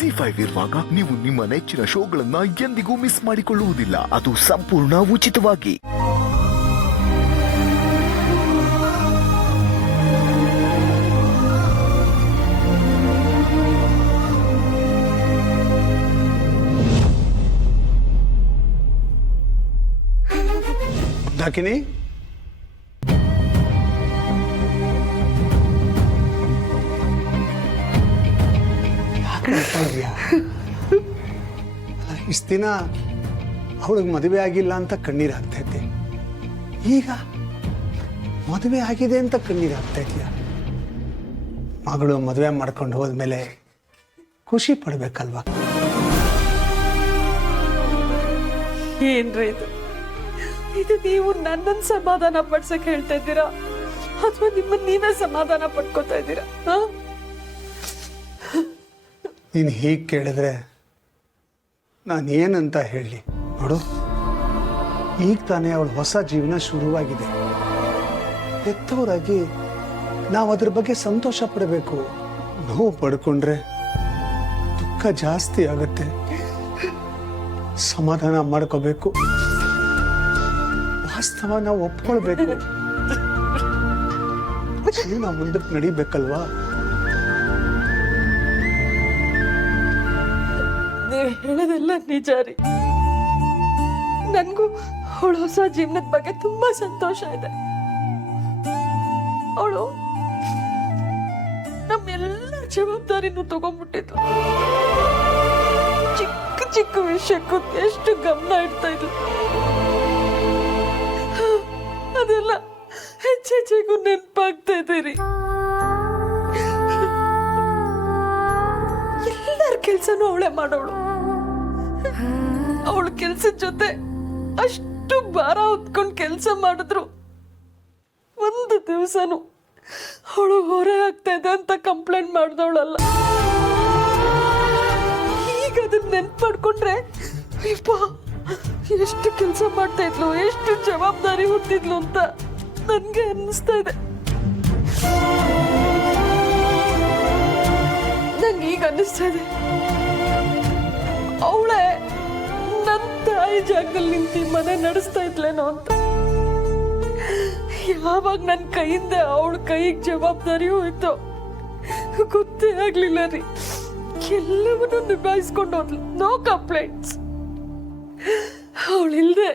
ಜಿ5 ಇರುವಾಗ ನೀವು ನಿಮ್ಮ ನೆಚ್ಚಿನ ಶೋಗಳನ್ನ ಎಂದಿಗೂ ಮಿಸ್ ಮಾಡಿಕೊಳ್ಳುವುದಿಲ್ಲ. ಅದು ಸಂಪೂರ್ಣ ಉಚಿತವಾಗಿ. ದಾಕಿನಿ, ಇಷ್ಟು ದಿನ ಅವಳಿಗೆ ಮದುವೆ ಆಗಿಲ್ಲ ಅಂತ ಕಣ್ಣೀರು ಹಾಕ್ತಾ ಇದ್ದೆ. ಈಗ ಮದುವೆ ಆಗಿದೆ ಅಂತ ಕಣ್ಣೀರು ಹಾಕ್ತಾ ಇದೆಯಾ? ಮಗಳು ಮದುವೆ ಮಾಡ್ಕೊಂಡು ಹೋದ್ಮೇಲೆ ಖುಷಿ ಪಡ್ಬೇಕಲ್ವಾ? ಏನ್ರಿ ಇದು ನೀವು ನನ್ನನ್ನು ಸಮಾಧಾನ ಪಡ್ಸಕ್ ಹೇಳ್ತಾ ಇದ್ದೀರಾ ಅಥವಾ ನಿಮ್ಮನ್ನ ನೀವೇ ಸಮಾಧಾನ ಪಡ್ಕೋತಾ ಇದ್ದೀರಾ? ನೀನು ಹೀಗೆ ಕೇಳಿದ್ರೆ ನಾನು ಏನಂತ ಹೇಳಿ? ನೋಡು, ಈಗ ತಾನೇ ಅವಳು ಹೊಸ ಜೀವನ ಶುರುವಾಗಿದೆ. ಹೆತ್ತವರಾಗಿ ನಾವು ಅದ್ರ ಬಗ್ಗೆ ಸಂತೋಷ ಪಡಬೇಕು. ನೋವು ಪಡ್ಕೊಂಡ್ರೆ ದುಃಖ ಜಾಸ್ತಿ ಆಗುತ್ತೆ. ಸಮಾಧಾನ ಮಾಡ್ಕೋಬೇಕು. ವಾಸ್ತವ ನಾವು ಒಪ್ಕೊಳ್ಬೇಕು. ಜೀವನ ಮುಂದಕ್ಕೆ ನಡಿಬೇಕಲ್ವಾ? ನೀವು ಹೇಳೋದೆಲ್ಲ ನಿಜ ರೀ. ನನ್ಗೂ ಅವಳು ಹೊಸ ಜೀವನದ ಬಗ್ಗೆ ತುಂಬಾ ಸಂತೋಷ ಇದೆ. ಅವಳು ನಮ್ಮೆಲ್ಲ ಜವಾಬ್ದಾರಿನೂ ತಗೊಂಡ್ಬಿಟ್ಟಿದ್ಲು. ಚಿಕ್ಕ ಚಿಕ್ಕ ವಿಷಯಕ್ಕೂ ಎಷ್ಟು ಗಮನ ಇಡ್ತಾ ಇದ್ಲು. ಅದೆಲ್ಲ ಹೆಚ್ಚೆಚ್ಚೆಗೂ ನೆನಪಾಗ್ತಾ ಇದ್ದೀರಿ. ಎಲ್ಲರ ಕೆಲ್ಸನೂ ಅವಳೇ ಮಾಡೋಳು. ಅವಳ ಕೆಲ್ಸದ ಜೊತೆ ಅಷ್ಟು ಭಾರ ಹೊತ್ಕೊಂಡು ಕೆಲಸ ಮಾಡಿದ್ರು ಒಂದು ದಿವಸನು ಅವಳು ಹೊರೆ ಆಗ್ತಾ ಇದೆ ಅಂತ ಕಂಪ್ಲೇಂಟ್ ಮಾಡಿದವಳಲ್ಲ. ಈಗ ಅದನ್ನ ನೆನ್ಪು ಮಾಡ್ಕೊಂಡ್ರೆ ಎಷ್ಟು ಕೆಲಸ ಮಾಡ್ತಾ ಇದ್ಲು, ಎಷ್ಟು ಜವಾಬ್ದಾರಿ ಹೊತ್ತಿದ್ಲು ಅಂತ ನನ್ಗೆ ಅನ್ನಿಸ್ತಾ ಇದೆ. ನಂಗೆ ಈಗ ಅನ್ನಿಸ್ತಾ ಇದೆ ಅವಳೇ ನನ್ನ ತಾಯಿ ಜಾಗದಲ್ಲಿ ನಿಂತು ಮನೆ ನಡೆಸ್ತಾ ಇದ್ಲೇನೋ ಅಂತ. ಯಾವಾಗ ನನ್ನ ಕೈಯಿಂದ ಅವಳ ಕೈಗೆ ಜವಾಬ್ದಾರಿ ಹೋಯ್ತು ಗೊತ್ತೇ ಆಗ್ಲಿಲ್ಲ ರೀ. ಎಲ್ಲವನ್ನೂ ನಿಭಾಯಿಸ್ಕೊಂಡು ಹೋದ್ಲು. No complaints. ಅವಳಿಲ್ದೆ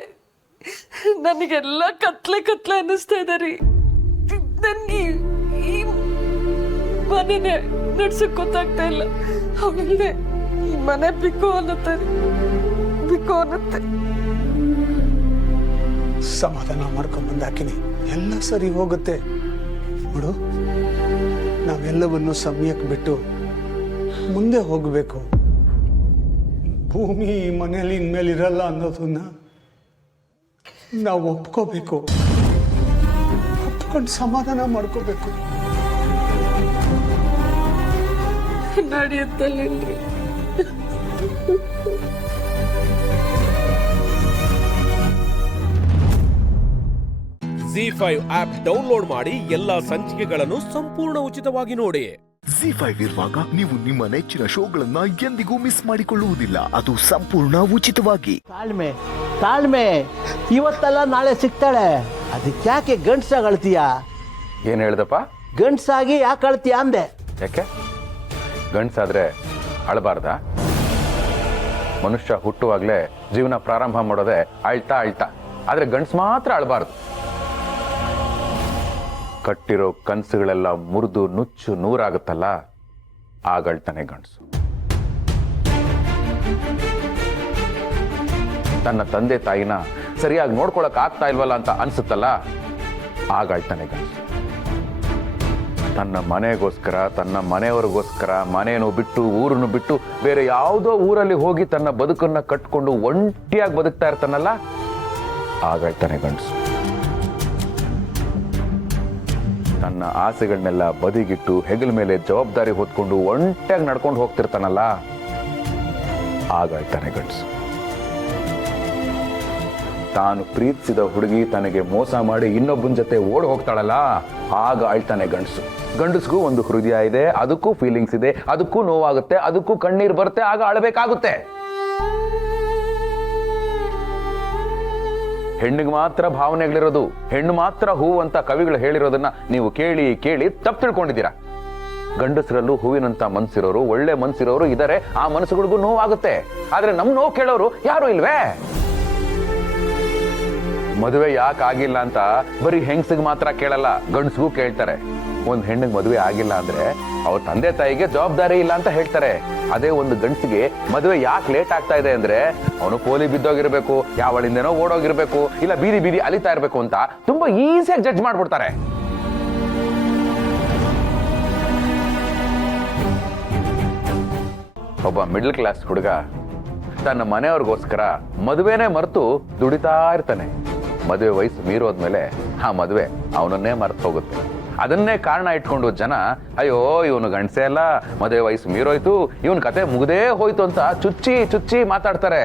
ನನಗೆಲ್ಲ ಕತ್ಲೆ ಅನ್ನಿಸ್ತಾ ಇದೆ ರೀ. ನನ್ಗೆ ಈ ಮನೆನೇ ನಡ್ಸಕ್ ಗೊತ್ತಾಗ್ತಾ ಇಲ್ಲ. ಅವಳಿಲ್ದೆ ಈ ಮನೆ ಬಿಕ್ಕು ಅನ್ನತ್ತೆ ರೀ, ಬಿಕ್ಕು ಅನ್ನತ್ತೆ. ಸಮಾಧಾನ ಮಾಡ್ಕೊಂಡ್ ಬಂದಾಕಿನಿ, ಎಲ್ಲ ಸರಿ ಹೋಗುತ್ತೆ. ನೋಡು, ನಾವೆಲ್ಲವನ್ನು ಸಮಯಕ್ಕೆ ಬಿಟ್ಟು ಮುಂದೆ ಹೋಗಬೇಕು. ಭೂಮಿ ಮನೆಯಲ್ಲಿ ಇನ್ಮೇಲೆ ಇರಲ್ಲ ಅನ್ನೋದನ್ನ ನಾವು ಒಪ್ಕೋಬೇಕು. ಒಪ್ಕೊಂಡು ಸಮಾಧಾನ ಮಾಡ್ಕೋಬೇಕು. ನಡೆಯುತ್ತಲ್ಲೇನ್ರಿ? ಜಿ5 ಆಪ್ ಡೌನ್ಲೋಡ್ ಮಾಡಿ ಎಲ್ಲಾ ಸಂಚಿಕೆಗಳನ್ನು ಸಂಪೂರ್ಣ ಉಚಿತವಾಗಿ ನೋಡಿ. ಜಿ5 ಇರುವಾಗ ನೀವು ನಿಮ್ಮ ನೆಚ್ಚಿನ ಶೋಗಳನ್ನ ಎಂದಿಗೂ ಮಿಸ್ ಮಾಡಿಕೊಳ್ಳುವುದಿಲ್ಲ. ಅದು ಸಂಪೂರ್ಣ ಉಚಿತವಾಗಿ. ತಾಳ್ಮೆ ಇವತ್ತಲ್ಲ ನಾಳೆ ಸಿಗ್ತಾಳೆ. ಅದಕ್ಕೆ ಯಾಕೆ ಗಂಡ್ಸಾಗಿ ಅಳ್ತೀಯ? ಏನು ಹೇಳ್ದಪ್ಪ? ಗಂಡ್ಸಾಗಿ ಯಾಕೆ ಅಳ್ತೀಯ ಅಂದೆ. ಯಾಕೆ ಗಂಡ್ಸಾದ್ರೆ ಅಳಬಾರ್ದ? ಮನುಷ್ಯ ಹುಟ್ಟುವಾಗಲೇ ಜೀವನ ಪ್ರಾರಂಭ ಮಾಡೋದೆ ಅಳ್ತಾ ಆದ್ರೆ ಗಂಡ್ಸ್ ಮಾತ್ರ ಅಳಬಾರ್ದು. ಕಟ್ಟಿರೋ ಕನಸುಗಳೆಲ್ಲ ಮುರಿದು ನುಚ್ಚು ನೂರಾಗುತ್ತಲ್ಲ, ಆಗಳ್ತಾನೆ ಗಂಡಸು. ತನ್ನ ತಂದೆ ತಾಯಿನ ಸರಿಯಾಗಿ ನೋಡ್ಕೊಳಕ್ ಆಗ್ತಾ ಇಲ್ವಲ್ಲ ಅಂತ ಅನ್ಸುತ್ತಲ್ಲ, ಆಗಳ್ತಾನೆ ಗಂಡಸು. ತನ್ನ ಮನೆಗೋಸ್ಕರ, ತನ್ನ ಮನೆಯವರಿಗೋಸ್ಕರ ಮನೆಯನ್ನು ಬಿಟ್ಟು ಊರನ್ನು ಬಿಟ್ಟು ಬೇರೆ ಯಾವುದೋ ಊರಲ್ಲಿ ಹೋಗಿ ತನ್ನ ಬದುಕನ್ನ ಕಟ್ಕೊಂಡು ಒಂಟಿಯಾಗಿ ಬದುಕ್ತಾ ಇರ್ತಾನಲ್ಲ, ಆಗಳ್ತಾನೆ ಗಂಡಸು. ತನ್ನ ಆಸೆಗಳನ್ನೆಲ್ಲ ಬದಿಗಿಟ್ಟು ಹೆಗಲ ಮೇಲೆ ಜವಾಬ್ದಾರಿ ಹೊತ್ಕೊಂಡು ಒಂಟಿಯಾಗಿ ನಡ್ಕೊಂಡು ಹೋಗ್ತಿರ್ತಾನಲ್ಲ, ಆಗಳ್ತಾನೆ ಗಂಡಸು. ತಾನು ಪ್ರೀತಿಸಿದ ಹುಡುಗಿ ತನಗೆ ಮೋಸ ಮಾಡಿ ಇನ್ನೊಬ್ಬನ ಜೊತೆ ಓಡ್ ಹೋಗ್ತಾಳಲ್ಲ, ಆಗ ಅಳ್ತಾನೆ ಗಂಡಸು. ಗಂಡಸ್ಗೂ ಒಂದು ಹೃದಯ ಇದೆ, ಅದಕ್ಕೂ ಫೀಲಿಂಗ್ಸ್ ಇದೆ, ಅದಕ್ಕೂ ನೋವಾಗುತ್ತೆ, ಅದಕ್ಕೂ ಕಣ್ಣೀರು ಬರುತ್ತೆ, ಆಗ ಅಳಬೇಕಾಗುತ್ತೆ. ಹೆಣ್ಣಿಗೆ ಮಾತ್ರ ಭಾವನೆಗಳಿರೋದು, ಹೆಣ್ಣು ಮಾತ್ರ ಹೂವು ಅಂತ ಕವಿಗಳು ಹೇಳಿರೋದನ್ನ ನೀವು ಕೇಳಿ ಕೇಳಿ ತಪ್ಪು ತಿಳ್ಕೊಂಡಿದ್ದೀರಾ. ಗಂಡಸರಲ್ಲೂ ಹೂವಿನಂತ ಮನ್ಸಿರೋರು, ಒಳ್ಳೆ ಮನ್ಸಿರೋರು ಇದಾರೆ, ಆ ಮನಸ್ಸುಗಳಿಗೂ ನೋವಾಗುತ್ತೆ. ಆದ್ರೆ ನಮ್ ನೋವು ಕೇಳೋರು ಯಾರು ಇಲ್ವೇ? ಮದುವೆ ಯಾಕೆ ಆಗಿಲ್ಲ ಅಂತ ಬರೀ ಹೆಂಗಸಿಗೆ ಮಾತ್ರ ಕೇಳಲ್ಲ, ಗಂಡಸ್ಗೂ ಕೇಳ್ತಾರೆ. ಒಂದ್ ಹೆಣ್ಣಿಗೆ ಮದುವೆ ಆಗಿಲ್ಲ ಅಂದ್ರೆ ಅವ್ರ ತಂದೆ ತಾಯಿಗೆ ಜವಾಬ್ದಾರಿ ಇಲ್ಲ ಅಂತ ಹೇಳ್ತಾರೆ. ಅದೇ ಒಂದು ಗಂಡಸಿಗೆ ಮದುವೆ ಯಾಕೆ ಲೇಟ್ ಆಗ್ತಾ ಇದೆ ಅಂದ್ರೆ ಅವನು ಪೋಲಿ ಬಿದ್ದೋಗಿರ್ಬೇಕು, ಯಾವಳಿಂದೇನೋ ಓಡೋಗಿರ್ಬೇಕು, ಇಲ್ಲ ಬೀದಿ ಬೀದಿ ಅಲಿತಾ ಇರ್ಬೇಕು ಅಂತ ತುಂಬಾ ಈಸಿಯಾಗಿ ಜಡ್ಜ್ ಮಾಡ್ಬಿಡ್ತಾರೆ. ಒಬ್ಬ ಮಿಡಲ್ ಕ್ಲಾಸ್ ಹುಡುಗ ತನ್ನ ಮನೆಯವ್ರಿಗೋಸ್ಕರ ಮದುವೆನೇ ಮರೆತು ದುಡಿತಾ ಇರ್ತಾನೆ. ಮದುವೆ ವಯಸ್ಸು ಮೀರೋದ್ಮೇಲೆ ಆ ಮದುವೆ ಅವನನ್ನೇ ಮರೆತು ಹೋಗುತ್ತೆ. ಅದನ್ನೇ ಕಾರಣ ಇಟ್ಕೊಂಡು ಜನ ಅಯ್ಯೋ ಇವನು ಗಂಡಸೇ ಅಲ್ಲ, ಮದುವೆ ವಯಸ್ಸು ಮೀರೋಯ್ತು, ಇವನ್ ಕತೆ ಮುಗ್ದೇ ಹೋಯ್ತು ಅಂತ ಚುಚ್ಚಿ ಚುಚ್ಚಿ ಮಾತಾಡ್ತಾರೆ.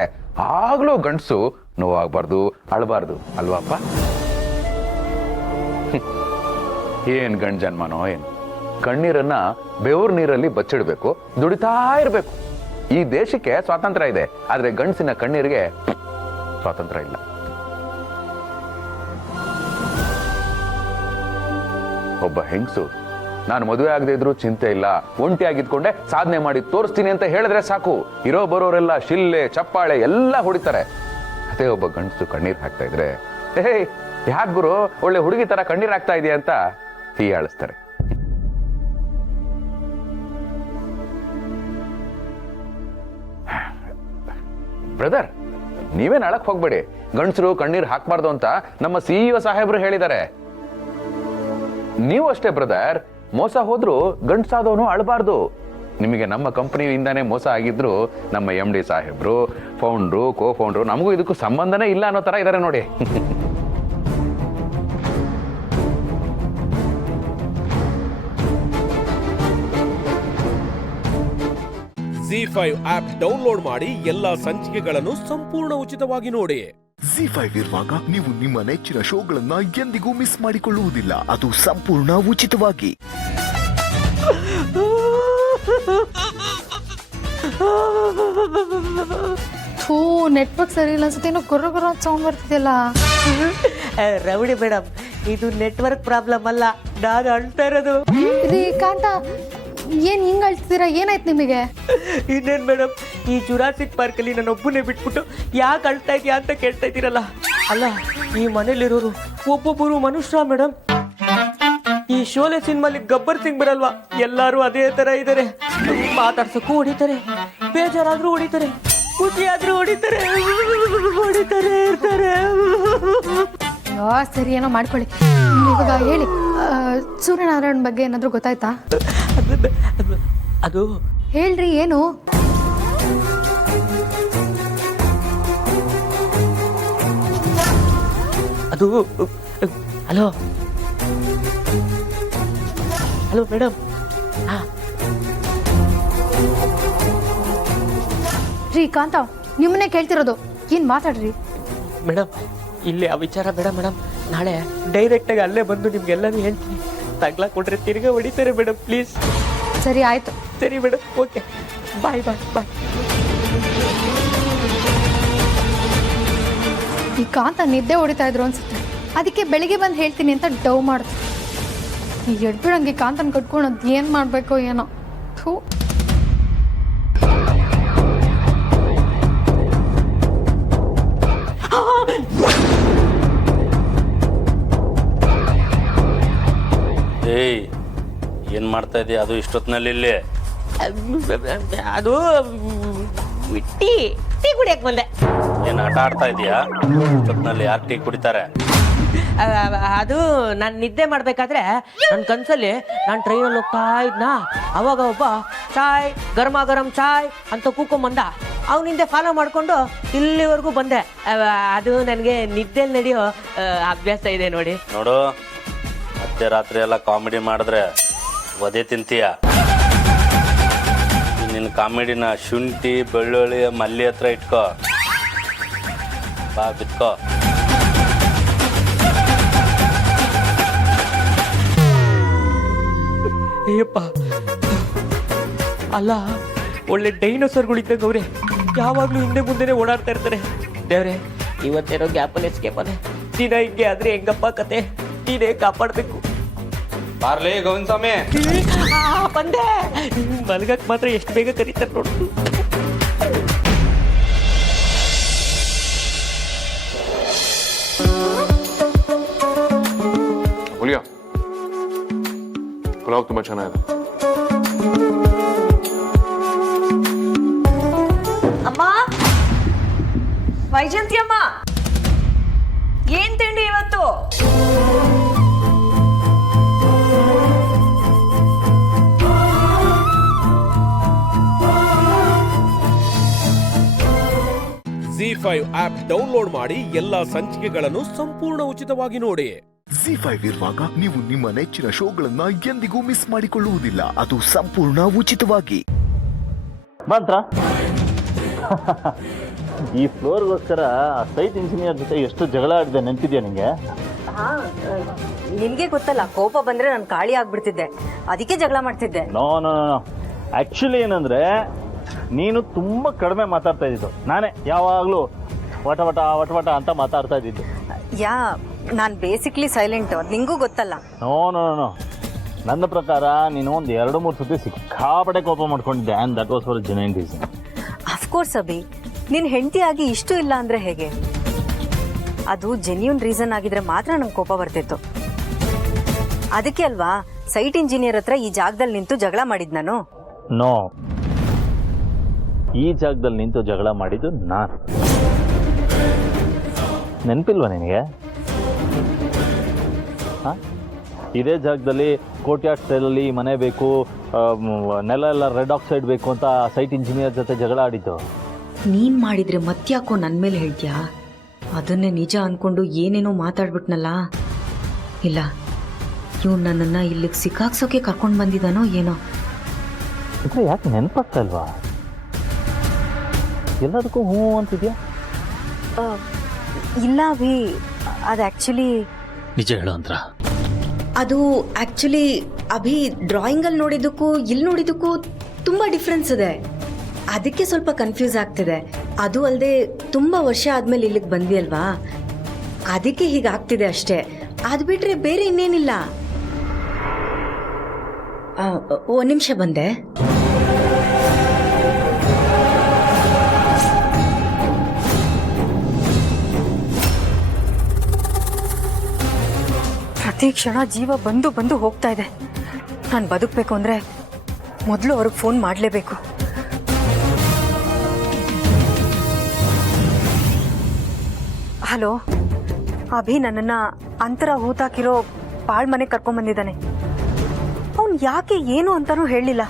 ಆಗ್ಲೂ ಗಂಡಸು ನೋವಾಗಬಾರ್ದು, ಅಳಬಾರ್ದು ಅಲ್ವಾಪ್ಪ? ಏನ್ ಗಂಡ ಜನ್ಮನೋ ಏನು. ಕಣ್ಣೀರನ್ನ ಬೆವರು ನೀರಲ್ಲಿ ಬಚ್ಚಿಡ್ಬೇಕು, ದುಡಿತಾ ಇರ್ಬೇಕು. ಈ ದೇಶಕ್ಕೆ ಸ್ವಾತಂತ್ರ್ಯ ಇದೆ, ಆದ್ರೆ ಗಂಡಸಿನ ಕಣ್ಣೀರಿಗೆ ಸ್ವಾತಂತ್ರ್ಯ ಇಲ್ಲ. ಒಬ್ಬ ಹೆಂಗಸು ನಾನು ಮದುವೆ ಆಗದೆ ಇದ್ರು ಚಿಂತೆ ಇಲ್ಲ, ಒಂಟಿ ಆಗಿದ್ಕೊಂಡೆ ಸಾಧನೆ ಮಾಡಿ ತೋರಿಸ್ತೀನಿ ಅಂತ ಹೇಳಿದ್ರೆ ಸಾಕು, ಇರೋ ಬರೋರೆಲ್ಲ ಶಿಲ್ಲೆ ಚಪ್ಪಾಳೆ ಎಲ್ಲ ಹೊಡಿತಾರೆ. ಅದೇ ಒಬ್ಬ ಗಂಡಸು ಕಣ್ಣೀರ್ ಹಾಕ್ತಾ ಇದ್ರೆ ಹೇ ಯಾಕೆ ಗುರು ಒಳ್ಳೆ ಹುಡುಗಿ ತರ ಕಣ್ಣೀರ್ ಹಾಕ್ತಾ ಇದೆಯಾ ಅಂತ ಹೀಯಾಳಿಸ್ತಾರೆ. ಬ್ರದರ್, ನೀವೇನ್ ಅಳಕ್ ಹೋಗ್ಬೇಡಿ, ಗಂಡಸರು ಕಣ್ಣೀರ್ ಹಾಕ್ಬಾರ್ದು ಅಂತ ನಮ್ಮ CEO ಸಾಹೇಬ್ರು ಹೇಳಿದ್ದಾರೆ. ನೀವು ಅಷ್ಟೇ ಬ್ರದರ್, ಮೋಸ ಹೋದ್ರು ಗಂಡಸಾದವನು ಅಳಬಾರ್ದು. ನಿಮಗೆ ನಮ್ಮ ಕಂಪನಿಯಿಂದಾನೇ ಮೋಸ ಆಗಿದ್ರು ನಮ್ಮ MD ಸಾಹೇಬ್ರು, ಫೌಂಡ್ರು, ಕೋ-ಫೌಂಡ್ರು, ನಮಗೂ ಇದಕ್ಕೂ ಸಂಬಂಧನೇ ಇಲ್ಲ ಅನ್ನೋ ತರ ಇದಾರೆ ನೋಡಿ. ZEE5 ಆಪ್ ಡೌನ್ಲೋಡ್ ಮಾಡಿ ಎಲ್ಲಾ ಸಂಚಿಕೆಗಳನ್ನು ಸಂಪೂರ್ಣ ಉಚಿತವಾಗಿ ನೋಡಿ. ZEE5 ಇರುವಾಗ ನೀವು ನಿಮ್ಮ ನೆಚ್ಚಿನ ಶೋಗಳನ್ನ ಎಂದಿಗೂ ಮಿಸ್ ಮಾಡಿಕೊಳ್ಳುವುದಿಲ್ಲ, ಅದು ಸಂಪೂರ್ಣ ಉಚಿತವಾಗಿ. ನೆಟ್ವರ್ಕ್ ಸರಿ ಇಲ್ಲ ಅನ್ಸುತ್ತೆ, ಏನೋ ಗುರ್ರ ಗುರ್ರ ಸೌಂಡ್ ಬರ್ತಿದೆಯಲ್ಲ. ರೌಡಿ ಮೇಡಮ್, ಇದು ನೆಟ್ವರ್ಕ್ ಪ್ರಾಬ್ಲಮ್ ಅಲ್ಲ, ನಾನು ಅಳ್ತಾ ಇರೋದು. ರೀ ಕಾಂತ, ಏನ್ ಹಿಂಗ್ ಅಳ್ತಿದ್ದೀರಾ? ಏನಾಯ್ತು ನಿಮಗೆ? ಇನ್ನೇನ್ ಮೇಡಮ್, ಈ ಜುರಾಸಿಕ್ ಪಾರ್ಕ್ ಅಲ್ಲಿ ನಾನು ಒಬ್ಬನೇ ಬಿಟ್ಬಿಟ್ಟು ಯಾಕೆ ಅಳ್ತಾ ಇದೀಯಾ ಅಂತ ಕೇಳ್ತಾ ಇದ್ದೀರಲ್ಲ. ಅಲ್ಲ, ಈ ಮನೇಲಿರೋರು ಒಬ್ಬೊಬ್ಬರು ಮನುಷ್ಯ ಮೇಡಮ್. ಈ ಶೋಲೆ ಸಿನಿಮಾಲಿ ಗಬ್ಬರ್ ಸಿಂಗ್ ಬರಲ್ವಾ, ಎಲ್ಲಾರು ಅದೇ ತರ ಇದಾರೆ. ಮಾತಾಡ್ಸಕ್ಕೂ ಹೊಡಿತಾರೆ, ಬೇಜಾರಾದ್ರೂ ಹೊಡಿತಾರೆ, ಖುಷಿ ಆದ್ರೂ ಹೊಡಿತಾರೆ, ಹೊಡಿತಾರೆ ಇರ್ತಾರೆ. ಸರಿ, ಏನೋ ಮಾಡ್ಕೊಳ್ಳಿ. ಇವಾಗ ಹೇಳಿ, ಸೂರ್ಯನಾರಾಯಣ್ ಬಗ್ಗೆ ಏನಾದ್ರು ಗೊತ್ತಾಯ್ತಾ? ಅದು ಹೇಳ್ರಿ, ಏನು? ಅದು ಹಲೋ ಹಲೋ ಮೇಡಮ್. ರೀ ಕಾಂತ, ನಿಮ್ಮನ್ನೇ ಕೇಳ್ತಿರೋದು, ಏನ್ ಮಾತಾಡ್ರಿ ಮೇಡಮ್. ಇಲ್ಲಿ ಆ ವಿಚಾರ ಬೇಡ ಮೇಡಮ್, ನಾಳೆ ಡೈರೆಕ್ಟಾಗಿ ಅಲ್ಲೇ ಬಂದು ನಿಮ್ಗೆಲ್ಲನೂ ಹೇಳ್ತೀನಿ. ತಗ್ಲಾ ಕೊಟ್ರೆ ತಿರ್ಗಾ ಹೊಡಿತಾರೆ ಮೇಡಮ್, ಪ್ಲೀಸ್. ಸರಿ, ಆಯ್ತು. ಸರಿ ಮೇಡಮ್, ಓಕೆ, ಬಾಯ್ ಬಾಯ್ ಬಾಯ್. ಈ ಕಾಂತ ನಿದ್ದೆ ಹೊಡಿತಾ ಇದ್ರು ಅನ್ಸುತ್ತೆ, ಅದಕ್ಕೆ ಬೆಳಿಗ್ಗೆ ಬಂದು ಹೇಳ್ತೀನಿ ಅಂತ ಡವ್ ಮಾಡ್ತು. ಈ ಎಡ್ಬಿಡಂಗೆ ಕಾಂತನ ಕಟ್ಕೊಂಡು ಏನ್ ಮಾಡ್ಬೇಕೋ ಏನೋ. ಥೂ. ಏಯ್, ಏನ್ ಮಾಡ್ತಾ ಇದೀಯ? ಅದು ಇಷ್ಟೊತ್ತಿನಲ್ಲಿ ಇಲ್ಲಿ? ಅದು ಟೀ ಟೀ ಕುಡಿಯಕ್ ಬಂದೆ. ಏನ್ ಆಟ ಆಡ್ತಾ ಇದೀಯಾ? ಇಷ್ಟೊತ್ತಿನಲ್ಲಿ ಯಾರು ಟೀ ಕುಡಿತಾರೆ? ಅದು ನಾನು ನಿದ್ದೆ ಮಾಡ್ಬೇಕಾದ್ರೆ ನನ್ನ ಕನ್ಸಲ್ಲಿ ನಾನು ಟ್ರೈನಲ್ಲಿ ಹೋಗ್ತಾ ಇದ್ನಾ, ಅವಾಗ ಒಬ್ಬ ಚಾಯ್ ಗರಮ ಗರಂ ಚಾಯ್ ಅಂತ ಕೂಕೊಂಬಂದ. ಅವನಿಂದ ಫಾಲೋ ಮಾಡ್ಕೊಂಡು ಇಲ್ಲಿವರೆಗೂ ಬಂದೆ. ಅದು ನನಗೆ ನಿದ್ದೆಯಲ್ಲಿ ನಡೆಯೋ ಅಭ್ಯಾಸ ಇದೆ ನೋಡಿ. ನೋಡು, ಮಧ್ಯರಾತ್ರಿ ಎಲ್ಲ ಕಾಮಿಡಿ ಮಾಡಿದ್ರೆ ಒದೆ ತಿಂತೀಯ. ನಿನ್ನ ಕಾಮಿಡಿನ ಶುಂಠಿ ಬೆಳ್ಳುಳ್ಳಿ ಮಲ್ಲಿ ಹತ್ರ ಇಟ್ಕೋ, ಬಾ ಬಿತ್ಕೋ. ಅಯ್ಯಪ್ಪ, ಅಲ್ಲ ಒಳ್ಳೆ ಡೈನೋಸರ್ಗಳಿದ್ದಂಗೆ ಅವ್ರೆ, ಯಾವಾಗಲೂ ಹಿಂದೆ ಮುಂದೆನೆ ಓಡಾಡ್ತಾ ಇರ್ತಾರೆ. ದೇವ್ರೆ, ಇವತ್ತೇನೋ ಗ್ಯಾಪಲ್ಲಿ ಎಸ್ಕೇಪ್ ಅದೆ. ದಿನ ಹಿಂಗೆ ಆದ್ರೆ ಹೆಂಗಪ್ಪ ಕತೆ? ನೀನೇ ಕಾಪಾಡಬೇಕು. ಬಾರ್ಲೇ ಗೋವಿಂದ ಸ್ವಾಮಿ. ಬಂದೆ. ಮಲ್ಗಕ್ ಮಾತ್ರ ಎಷ್ಟು ಬೇಗ ಕರೀತಾರೆ ನೋಡು. ಹುಲಿಯಾ, ಪುಲಾವ್ ತುಂಬಾ ಚೆನ್ನಾಗಿದೆ. ಅಮ್ಮ, ವೈಜಂತಿ ಅಮ್ಮ, ಏನ್ ತಿಂಡಿ ಇವತ್ತು? ZEE5 ಆಪ್ ಡೌನ್ಲೋಡ್ ಮಾಡಿ ಎಲ್ಲಾ ಸಂಚಿಕೆಗಳನ್ನು ಸಂಪೂರ್ಣ ಉಚಿತವಾಗಿ ನೋಡಿ. ZEE5 ಇರುವಾಗ ನೀವು ನಿಮ್ಮ ನೆಚ್ಚಿನ ಶೋಗಳನ್ನ ಎಂದಿಗೂ ಮಿಸ್ ಮಾಡಿಕೊಳ್ಳುವುದಿಲ್ಲ. ಅದು ಸಂಪೂರ್ಣ ಉಚಿತವಾಗಿ. ಮಾತ್ರ ಈ ಫ್ಲೋರ್ಗೋಸ್ಕರ ಸೈಟ್ ಇಂಜಿನಿಯರ್ ಜೊತೆ ಎಷ್ಟು ಜಗಳ ಆಡಿದೆ ನೆನಪಿದ್ಯಾ ನಿಂಗೆ? ನಿನ್ಗೆ ಗೊತ್ತಲ್ಲ, ಕೋಪ ಬಂದ್ರೆ ನಾನು ಕಾಳಿ ಆಗ್ಬಿಡ್ತಿದ್ದೆ, ಅದಕ್ಕೆ ಜಗಳ ಮಾಡ್ತಿದ್ದೆ. ನೋ ನೋ ನೋ, ಆ್ಯಕ್ಚುಲಿ ಏನಂದರೆ ನೀನು ತುಂಬ ಕಡಿಮೆ ಮಾತಾಡ್ತಾ ಇದ್ದಿದ್ದು, ನಾನೇ ಯಾವಾಗಲೂ ವಟ ವಟ ವಟ ವಟ ಅಂತ ಮಾತಾಡ್ತಾ ಇದ್ದಿದ್ದು. ನಾನು ಬೇಸಿಕ್ಲಿ ಸೈಲೆಂಟ್, ಅದು ನಿಂಗೂ ಗೊತ್ತಲ್ಲ. ನೋ ನೋ ನೋ, ನನ್ನ ಪ್ರಕಾರ ನೀನು ಒಂದು 2-3 ಸತಿ ಸಿಕ್ಕಾಪಟ್ಟೆ ಕೋಪ ಮಾಡ್ಕೊಂಡಿದ್ದೆ. And that was for genuine reason. Of course Abhi, ನಿನ್ನ ಹೆಂಡತಿಯಾಗಿ ಇಷ್ಟು ಇಲ್ಲ ಅಂದರೆ ಹೇಗೆ? ಅದು ಜೆನ್ಯೂನ್ ರೀಸನ್ ಆಗಿದ್ರೆ ಮಾತ್ರ ನಂಗೆ ಕೋಪ ಬರ್ತಿತ್ತು. ಅದಕ್ಕೆ ಅಲ್ವಾ ಸೈಟ್ ಇಂಜಿನಿಯರ್ ಹತ್ರ ಈ ಜಾಗದಲ್ಲಿ ನಿಂತು ಜಗಳ ಮಾಡಿದ್ ನಾನು. ನೋ, ಈ ಜಾಗದಲ್ಲಿ ನಿಂತು ಜಗಳ ಮಾಡಿದ್ದು ನಾನು. ನೆನಪಿಲ್ವಾ ನಿನಗೆ? ಹಾಂ, ಇದೇ ಜಾಗದಲ್ಲಿ ಕೋಟ್ಯಾಟ್ ಸ್ಟೈಲಲ್ಲಿ ಮನೆ ಬೇಕು, ನೆಲ ಎಲ್ಲ ರೆಡ್ ಆಕ್ಸೈಡ್ ಬೇಕು ಅಂತ ಸೈಟ್ ಇಂಜಿನಿಯರ್ ಜೊತೆ ಜಗಳ ಆಡಿದ್ದು. ನೀನ್ ಮಾಡಿದ್ರೆ ಮತ್ತ್ಯಾಕೋ ನನ್ನ ಮೇಲೆ ಹೇಳ್ತೀಯಾ? ಅದನ್ನೇ ನಿಜ ಅನ್ಕೊಂಡು ಏನೇನೋ ಮಾತಾಡ್ಬಿಟ್ನಲ್ಲ. ಇಲ್ಲ, ಇವ್ನು ನನ್ನನ್ನು ಇಲ್ಲಿಗೆ ಸಿಕ್ಕಾಕ್ಸೋಕೆ ಕರ್ಕೊಂಡು ಬಂದಿದ್ದಾನೋ ಏನೋ. ಇದ್ರೆ ಯಾಕೆ ನೆನಪಾಗ್ತಾ ಇಲ್ವಾ? ಎಲ್ಲದಕ್ಕೂ ಹ್ಞೂ ಅಂತಿದ್ಯಾ? ಇಲ್ಲ ಅಭಿ, ಅದು ಆ್ಯಕ್ಚುಲಿ ನಿಜ ಹೇಳು ಅಂದ್ರ. ಅದು ಆ್ಯಕ್ಚುಲಿ ಅಭಿ, ಡ್ರಾಯಿಂಗಲ್ಲಿ ನೋಡಿದ್ದಕ್ಕೂ ಇಲ್ಲಿ ನೋಡಿದ್ದಕ್ಕೂ ತುಂಬ ಡಿಫ್ರೆನ್ಸ್ ಇದೆ. ಅದಕ್ಕೆ ಸ್ವಲ್ಪ ಕನ್ಫ್ಯೂಸ್ ಆಗ್ತಿದೆ. ಅದು ಅಲ್ಲದೆ ತುಂಬ ವರ್ಷ ಆದಮೇಲೆ ಇಲ್ಲಿಗೆ ಬಂದ್ವಿ ಅಲ್ವಾ, ಅದಕ್ಕೆ ಹೀಗಾಗ್ತಿದೆ ಅಷ್ಟೇ. ಅದು ಬಿಟ್ಟರೆ ಬೇರೆ ಇನ್ನೇನಿಲ್ಲ. ಒಂದು ನಿಮಿಷ ಬಂದೆ. ಪ್ರತಿ ಕ್ಷಣ ಜೀವ ಬಂದು ಬಂದು ಹೋಗ್ತಾ ಇದೆ. ನಾನು ಬದುಕಬೇಕು ಅಂದರೆ ಮೊದಲು ಅವ್ರಿಗೆ ಫೋನ್ ಮಾಡಲೇಬೇಕು. ಹಲೋ ಅಭಿ, ನನ್ನನ್ನು ಅಂತರ ಹೂತಾಕಿರೋ ಪಾಳ್ ಮನೆಗೆ ಕರ್ಕೊಂಬಂದಿದ್ದಾನೆ. ಅವನು ಯಾಕೆ ಏನು ಅಂತಲೂ ಹೇಳಿಲ್ಲ.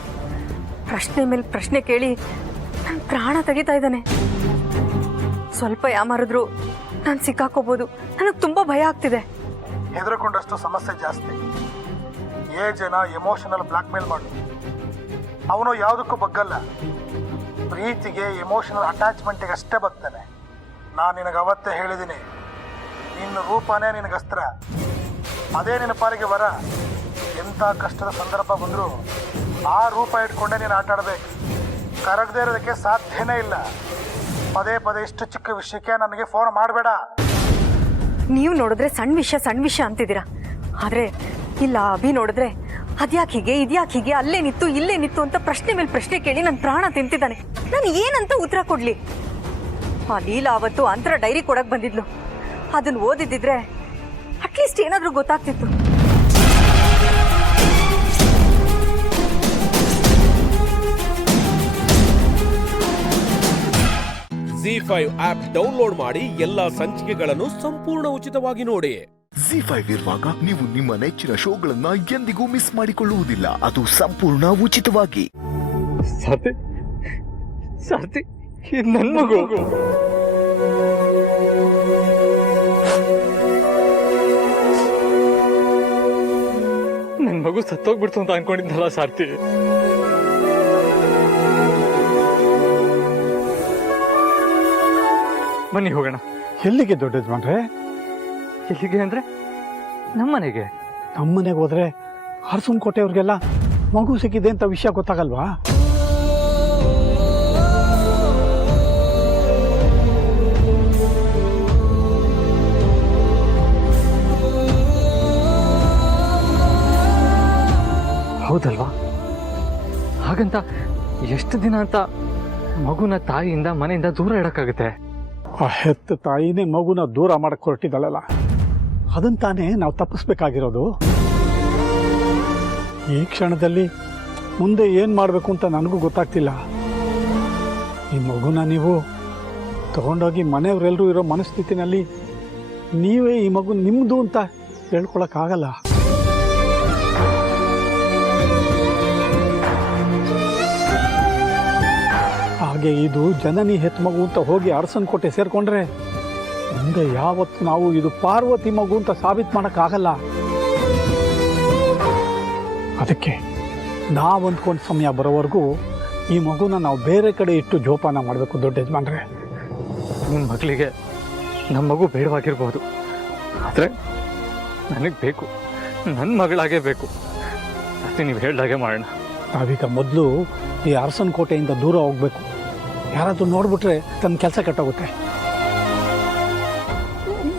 ಪ್ರಶ್ನೆ ಮೇಲೆ ಪ್ರಶ್ನೆ ಕೇಳಿ ನನ್ನ ಪ್ರಾಣ ತೆಗಿತಾ ಇದ್ದಾನೆ. ಸ್ವಲ್ಪ ಯಾಮಾರಿದ್ರು ನಾನು ಸಿಕ್ಕಾಕೋಬೋದು. ನನಗೆ ತುಂಬ ಭಯ ಆಗ್ತಿದೆ. ಹೆದರ್ಕೊಂಡಷ್ಟು ಸಮಸ್ಯೆ ಜಾಸ್ತಿ. ಜನ ಎಮೋಷನಲ್ ಬ್ಲ್ಯಾಕ್ ಮೇಲ್ ಮಾಡು. ಅವನು ಯಾವುದಕ್ಕೂ ಬಗ್ಗಲ್ಲ. ಪ್ರೀತಿಗೆ ಎಮೋಷನಲ್ ಅಟ್ಯಾಚ್ಮೆಂಟಿಗೆ ಅಷ್ಟೇ ಬರ್ತಾನೆ. ನಾನು ನಿನಗೆ ಅವತ್ತೇ ಹೇಳಿದ್ದೀನಿ, ನಿನ್ನ ರೂಪನೇ ನಿನಗೆ ಅಸ್ತ್ರ, ಅದೇ ನಿನ್ನ ಪಾಲಿಗೆ ವರ. ಎಂಥ ಕಷ್ಟದ ಸಂದರ್ಭ ಬಂದರೂ ಆ ರೂಪ ಇಟ್ಕೊಂಡೇ ನೀನು ಆಟ ಆಡಬೇಕು. ಕರಗದೇ ಇರೋದಕ್ಕೆ ಸಾಧ್ಯನೇ ಇಲ್ಲ. ಪದೇ ಪದೇ ಇಷ್ಟು ಚಿಕ್ಕ ವಿಷಯಕ್ಕೆ ನನಗೆ ಫೋನ್ ಮಾಡಬೇಡ. ನೀವು ನೋಡಿದ್ರೆ ಸಣ್ಣ ವಿಷಯ ಅಂತಿದ್ದೀರಾ, ಆದರೆ ಇಲ್ಲ ಅಭಿ ನೋಡಿದ್ರೆ ಅದ್ಯಾಕೆ ಹೀಗೆ, ಇದ್ಯಾಕೆ ಹೀಗೆ, ಅಲ್ಲೇ ನಿತ್ತು ಇಲ್ಲೇ ನಿತ್ತು ಅಂತ ಪ್ರಶ್ನೆ ಮೇಲೆ ಪ್ರಶ್ನೆ ಕೇಳಿ ನನ್ನ ಪ್ರಾಣ ತಿಂತಿದ್ದಾನೆ. ನಾನು ಏನಂತ ಉತ್ತರ ಕೊಡ್ಲಿ? ಆ ಲೀಲಾ ಅವತ್ತು ಅಂತರ ಡೈರಿ ಕೊಡಕ್ಕೆ ಬಂದಿದ್ಲು. ಅದನ್ನು ಓದಿದ್ದಿದ್ರೆ ಅಟ್ಲೀಸ್ಟ್ ಏನಾದರೂ ಗೊತ್ತಾಗ್ತಿತ್ತು. ZEE5 ಆಪ್ ಡೌನ್ಲೋಡ್ ಮಾಡಿ ಎಲ್ಲಾ ಸಂಚಿಕೆಗಳನ್ನು ಸಂಪೂರ್ಣ ಉಚಿತವಾಗಿ ನೋಡಿ. ZEE5 ಇರುವಾಗ ನೀವು ನಿಮ್ಮ ನೆಚ್ಚಿನ ಶೋಗಳನ್ನ ಎಂದಿಗೂ ಮಿಸ್ ಮಾಡಿಕೊಳ್ಳುವುದಿಲ್ಲ. ಅದು ಸಂಪೂರ್ಣ ಉಚಿತವಾಗಿ. ಸಾರ್ಥಿ, ನನ್ನ ಮಗು. ನನ್ನ ಮಗು ಸತ್ತೋಗ್ಬಿಡ್ತು ಅಂತ ಅನ್ಕೊಂಡಿದ್ದಲ್ಲ ಸಾರ್ಥಿ. ಬನ್ನಿ ಹೋಗೋಣ. ಎಲ್ಲಿಗೆ ದೊಡ್ಡ ಯಜಮಾನ್ರೆ? ಎಲ್ಲಿಗೆ ಅಂದ್ರೆ ನಮ್ಮನೆಗೆ. ನಮ್ಮನೆಗೆ ಹೋದ್ರೆ ಅರಸನಕೋಟೆ ಅವ್ರಿಗೆಲ್ಲ ಮಗು ಸಿಕ್ಕಿದೆ ಅಂತ ವಿಷಯ ಗೊತ್ತಾಗಲ್ವಾ? ಹೌದಲ್ವಾ? ಹಾಗಂತ ಎಷ್ಟು ದಿನ ಅಂತ ಮಗುನ ತಾಯಿಯಿಂದ ಮನೆಯಿಂದ ದೂರ ಇಡಕ್ಕಾಗುತ್ತೆ? ಆ ಹೆತ್ತ ತಾಯಿನೇ ಮಗುನ ದೂರ ಮಾಡಕ್ಕೆ ಹೊರಟಿದ್ದಾಳಲ್ಲ, ಅದನ್ನ ತಾನೇ ನಾವು ತಪ್ಪಿಸ್ಬೇಕಾಗಿರೋದು. ಈ ಕ್ಷಣದಲ್ಲಿ ಮುಂದೆ ಏನು ಮಾಡಬೇಕು ಅಂತ ನನಗೂ ಗೊತ್ತಾಗ್ತಿಲ್ಲ. ಈ ಮಗುನ ನೀವು ತಗೊಂಡೋಗಿ ಮನೆಯವರೆಲ್ಲರೂ ಇರೋ ಮನಸ್ಥಿತಿನಲ್ಲಿ ನೀವೇ ಈ ಮಗು ನಿಮ್ಮದು ಅಂತ ಹೇಳ್ಕೊಳಕ್ಕಾಗಲ್ಲ. ಹಾಗೆ ಇದು ಜನನಿ ಹೆತ್ತ ಮಗು ಅಂತ ಹೋಗಿ ಅರಸನಕೋಟೆ ಸೇರ್ಕೊಂಡ್ರೆ ಮುಂದೆ ಯಾವತ್ತು ನಾವು ಇದು ಪಾರ್ವತಿ ಮಗು ಅಂತ ಸಾಬೀತು ಮಾಡೋಕ್ಕಾಗಲ್ಲ. ಅದಕ್ಕೆ ನಾವು ಅಂದ್ಕೊಂಡು ಸಮಯ ಬರೋವರೆಗೂ ಈ ಮಗುನ ನಾವು ಬೇರೆ ಕಡೆ ಇಟ್ಟು ಜೋಪಾನ ಮಾಡಬೇಕು. ದೊಡ್ಡ ಯಜಮಾನ್ರೆ, ನಿಮ್ಮ ಮಗಳಿಗೆ ನಮ್ಮ ಮಗು ಬೇಡವಾಗಿರ್ಬೋದು, ಆದರೆ ನನಗೆ ಬೇಕು, ನನ್ನ ಮಗಳಾಗೇ ಬೇಕು. ಅಷ್ಟೇ, ನೀವು ಹೇಳ್ದಾಗೆ ಮಾಡೋಣ. ನಾವೀಗ ಮೊದಲು ಈ ಅರಸನಕೋಟೆಯಿಂದ ದೂರ ಹೋಗಬೇಕು. ಯಾರಾದರೂ ನೋಡ್ಬಿಟ್ರೆ ತನ್ನ ಕೆಲಸ ಕೆಟ್ಟೋಗುತ್ತೆ.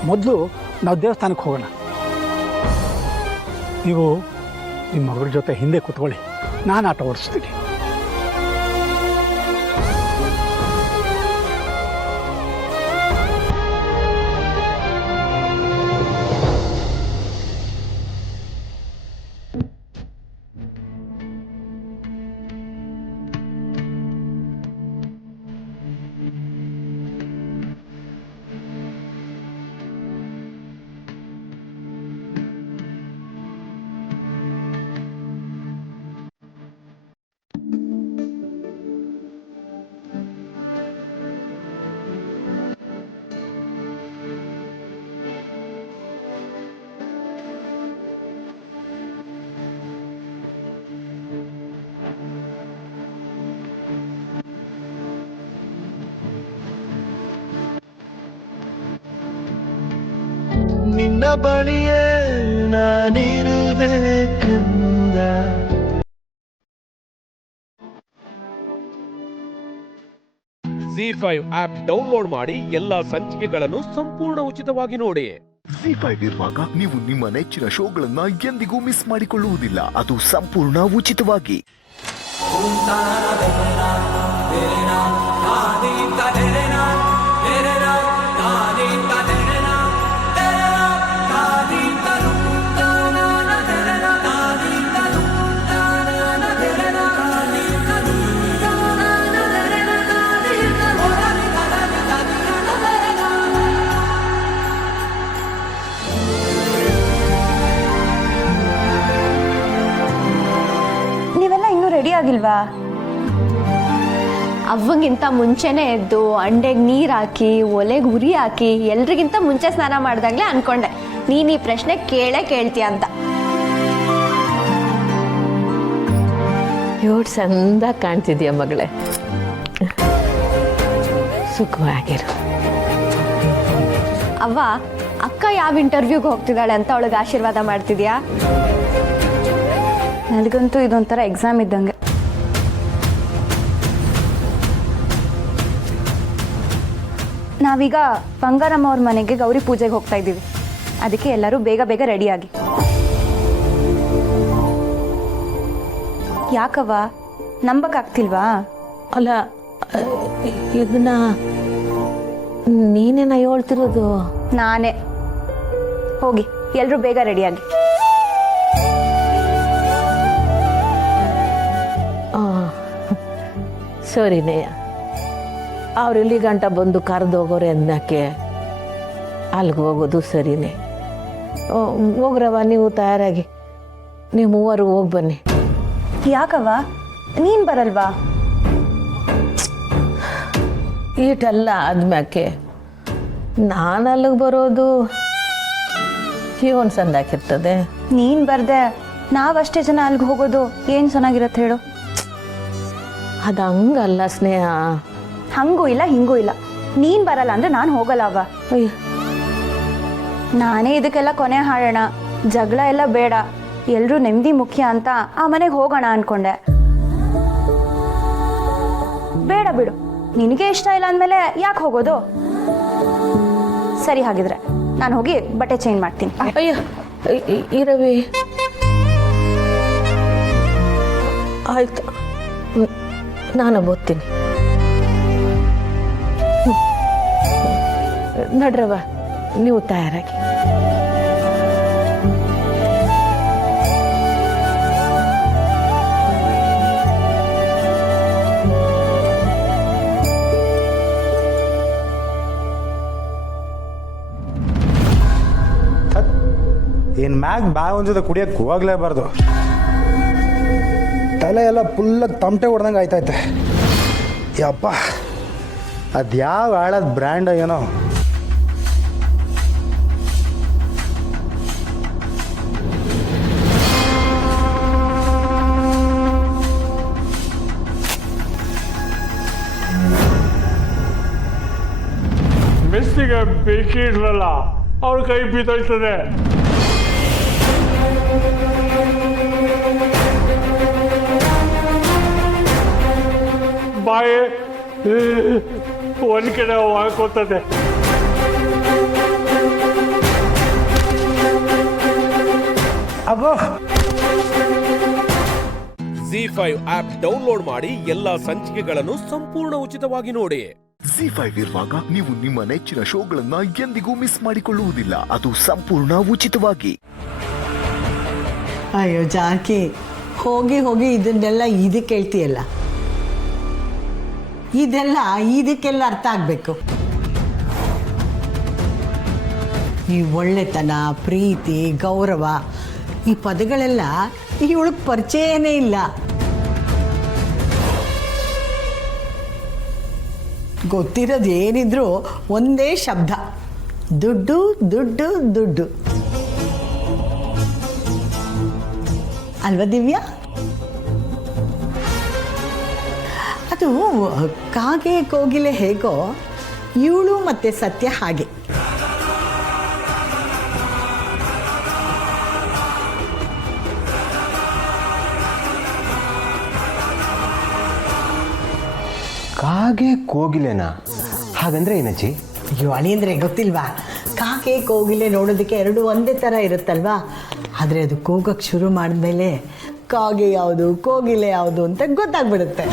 ಮೊದಲು ನಾವು ದೇವಸ್ಥಾನಕ್ಕೆ ಹೋಗೋಣ. ನೀವು ನಿಮ್ಮ ಮಗಳ ಜೊತೆ ಹಿಂದೆ ಕೂತ್ಕೊಳ್ಳಿ, ನಾನು ಆಟ ಓಡಿಸ್ತೀನಿ. ನಿನ್ನ ಬಳಿಯೇ ನಾನಿರಬೇಕೆಂದ. Z5 ಆಪ್ ಡೌನ್ಲೋಡ್ ಮಾಡಿ ಎಲ್ಲಾ ಸಂಚಿಕೆಗಳನ್ನು ಸಂಪೂರ್ಣ ಉಚಿತವಾಗಿ ನೋಡಿ. Z5 ಇರುವಾಗ ನೀವು ನಿಮ್ಮ ನೆಚ್ಚಿನ ಶೋಗಳನ್ನ ಎಂದಿಗೂ ಮಿಸ್ ಮಾಡಿಕೊಳ್ಳುವುದಿಲ್ಲ. ಅದು ಸಂಪೂರ್ಣ ಉಚಿತವಾಗಿ. ನೀವೆಲ್ಲ ಇನ್ನೂ ರೆಡಿ ಆಗಿಲ್ವಾ? ಅವ್ವಂಗಿಂತ ಮುಂಚೆನೇ ಎದ್ದು ಅಂಡೆಗೆ ನೀರು ಹಾಕಿ ಒಲೆಗೆ ಉರಿ ಹಾಕಿ ಎಲ್ರಿಗಿಂತ ಮುಂಚೆ ಸ್ನಾನ ಮಾಡ್ದಾಗ್ಲೇ ಅನ್ಕೊಂಡೆ ನೀನು ಈ ಪ್ರಶ್ನೆ ಕೇಳ್ತೀಯ ಅಂತ. ಯೋಡ್ ಚಂದ ಕಾಣ್ತಿದ್ಯಾ ಮಗಳೇ, ಸುಖವಾಗಿರು. ಅವ್ವ, ಅಕ್ಕ ಯಾವ ಇಂಟರ್ವ್ಯೂಗೆ ಹೋಗ್ತಿದ್ದಾಳೆ ಅಂತ ಅವಳಿಗೆ ಆಶೀರ್ವಾದ ಮಾಡ್ತಿದ್ಯಾ? ನನಗಂತೂ ಇದೊಂಥರ ಎಕ್ಸಾಮ್ ಇದ್ದಂಗೆ. ನಾವೀಗ ಬಂಗಾರಮ್ಮ ಅವ್ರ ಮನೆಗೆ ಗೌರಿ ಪೂಜೆಗೆ ಹೋಗ್ತಾ ಇದ್ದೀವಿ. ಅದಕ್ಕೆ ಎಲ್ಲರೂ ಬೇಗ ಬೇಗ ರೆಡಿಯಾಗಿ. ಯಾಕವ್ವ, ನಂಬಕ್ಕಾಗ್ತಿಲ್ವಾ? ಅಲ್ಲ, ಇದನ್ನ ನೀನೇನ ಹೇಳ್ತಿರೋದು? ನಾನೇ. ಹೋಗಿ ಎಲ್ಲರೂ ಬೇಗ ರೆಡಿಯಾಗಿ. ಸರಿನೇ, ಅವ್ರು ಇಲ್ಲಿ ಗಂಟ ಬಂದು ಕರೆದು ಹೋಗೋರೆ ಅನ್ನಕ್ಕೆ ಅಲ್ಲಿಗೆ ಹೋಗೋದು ಸರಿನೇ. ಹೋಗ್ರವ, ನೀವು ತಯಾರಾಗಿ ನೀವು ಮೂವರು ಹೋಗಿ ಬನ್ನಿ. ಯಾಕವ್ವ, ನೀನು ಬರಲ್ವಾ? ಈಟೆಲ್ಲ ಆದ್ಮ್ಯಾಕೆ ನಾನು ಅಲ್ಲಿಗೆ ಬರೋದು ಇವನ್ ಸಂದಾಕಿರ್ತದೆ. ನೀನು ಬರ್ದೆ ನಾವಷ್ಟೇ ಜನ ಅಲ್ಲಿಗೆ ಹೋಗೋದು ಏನು ಚೆನ್ನಾಗಿರತ್ತೆ ಹೇಳು? ಅದು ಹಂಗಲ್ಲ ಸ್ನೇಹ. ಹಂಗೂ ಇಲ್ಲ ಹಿಂಗೂ ಇಲ್ಲ. ನೀನು ಬರಲ್ಲ ಅಂದರೆ ನಾನು ಹೋಗಲ್ಲ ಅವ್ವ. ಅಯ್ಯೋ, ನಾನೇ ಇದಕ್ಕೆಲ್ಲ ಕೊನೆ ಹಾಡೋಣ, ಜಗಳ ಎಲ್ಲ ಬೇಡ. ಎಲ್ಲರೂ ನೆಮ್ಮದಿ ಮುಖ್ಯ ಅಂತ ಆ ಮನೆಗೆ ಹೋಗೋಣ ಅನ್ಕೊಂಡೆ. ಬೇಡ ಬಿಡು, ನಿನಗೆ ಇಷ್ಟ ಇಲ್ಲ ಅಂದಮೇಲೆ ಯಾಕೆ ಹೋಗೋದು? ಸರಿ, ಹಾಗಿದ್ರೆ ನಾನು ಹೋಗಿ ಬಟ್ಟೆ ಚೇಂಜ್ ಮಾಡ್ತೀನಿ. ಅಯ್ಯ ಇರವಿ, ಆಯ್ತು, ನಾನು ಓದ್ತೀನಿ. ನಡ್ರವ, ನೀವು ತಯಾರಾಗಿ. ಏನು ಮ್ಯಾಗ್ ಬ್ಯಾಗ್ ಒಂದು ಜೊತೆ ಕುಡಿಯೋಕ್ಕೆ ಹೋಗ್ಲೇಬಾರ್ದು. ತಲೆ ಎಲ್ಲ ಫುಲ್ಲಾಗಿ ತಮಟೆ ಹೊಡೆದಂಗೆ ಆಯ್ತೈತೆ. ಯಪ್ಪ, ಅದು ಯಾವ ಹಾಳದ ಬ್ರ್ಯಾಂಡ್ ಏನೋ. ಮೆಸ್ಸಿಗೆ ಬೇಕೇ ಇರಲ್ಲ, ಅವ್ರ ಕೈ ಬಿದ್ದೋಯ್ತದೆ. ಬಾಯಿ ಒಂದ್ ಕಡೆ ಹಾಕೋತದೆ. ಅಗೋ, ZEE5 ಆಪ್ ಡೌನ್ಲೋಡ್ ಮಾಡಿ ಎಲ್ಲಾ ಸಂಚಿಕೆಗಳನ್ನು ಸಂಪೂರ್ಣ ಉಚಿತವಾಗಿ ನೋಡಿ. ZEE5 ಇರುವಾಗ ನೀವು ನಿಮ್ಮ ನೆಚ್ಚಿನ ಶೋಗಳನ್ನ ಎಂದಿಗೂ ಮಿಸ್ ಮಾಡಿಕೊಳ್ಳುವುದಿಲ್ಲ. ಅದು ಸಂಪೂರ್ಣ ಉಚಿತವಾಗಿ. ಅಯ್ಯೋ ಜಾನಕಿ, ಹೋಗಿ ಹೋಗಿ ಇದನ್ನೆಲ್ಲ ಇದಕ್ಕೆ ಹೇಳ್ತೀಯಲ್ಲ, ಇದೆಲ್ಲ ಇದಕ್ಕೆಲ್ಲ ಅರ್ಥ ಆಗಬೇಕು. ಈ ಒಳ್ಳೆತನ, ಪ್ರೀತಿ, ಗೌರವ, ಈ ಪದಗಳೆಲ್ಲ ಇವಳಿಗೆ ಪರಿಚಯನೇ ಇಲ್ಲ. ಗೊತ್ತಿರೋದು ಏನಿದ್ರು ಒಂದೇ ಶಬ್ದ, ದುಡ್ಡು ದುಡ್ಡು ದುಡ್ಡು. ಅಲ್ವಾ ದಿವ್ಯಾ? ಅದು ಕಾಗೆ ಕೋಗಿಲೆ ಹೇಗೋ, ಇವಳು ಮತ್ತೆ ಸತ್ಯ ಹಾಗೆ. ಕಾಗೆ ಕೋಗಿಲೆನಾ? ಹಾಗಂದ್ರೆ ಏನಜ್ಜಿ? ಅಯ್ಯೋ ಅಳಿಯಂದ್ರೆ ಗೊತ್ತಿಲ್ವಾ? ಕಾಗೆ ಕೋಗಿಲೆ ನೋಡೋದಕ್ಕೆ ಎರಡು ಒಂದೇ ಥರ ಇರುತ್ತಲ್ವಾ, ಆದರೆ ಅದು ಕೂಗಕ್ಕೆ ಶುರು ಮಾಡಿದ್ಮೇಲೆ ಕಾಗೆ ಯಾವುದು ಕೋಗಿಲೆ ಯಾವುದು ಅಂತ ಗೊತ್ತಾಗ್ಬಿಡುತ್ತೆ.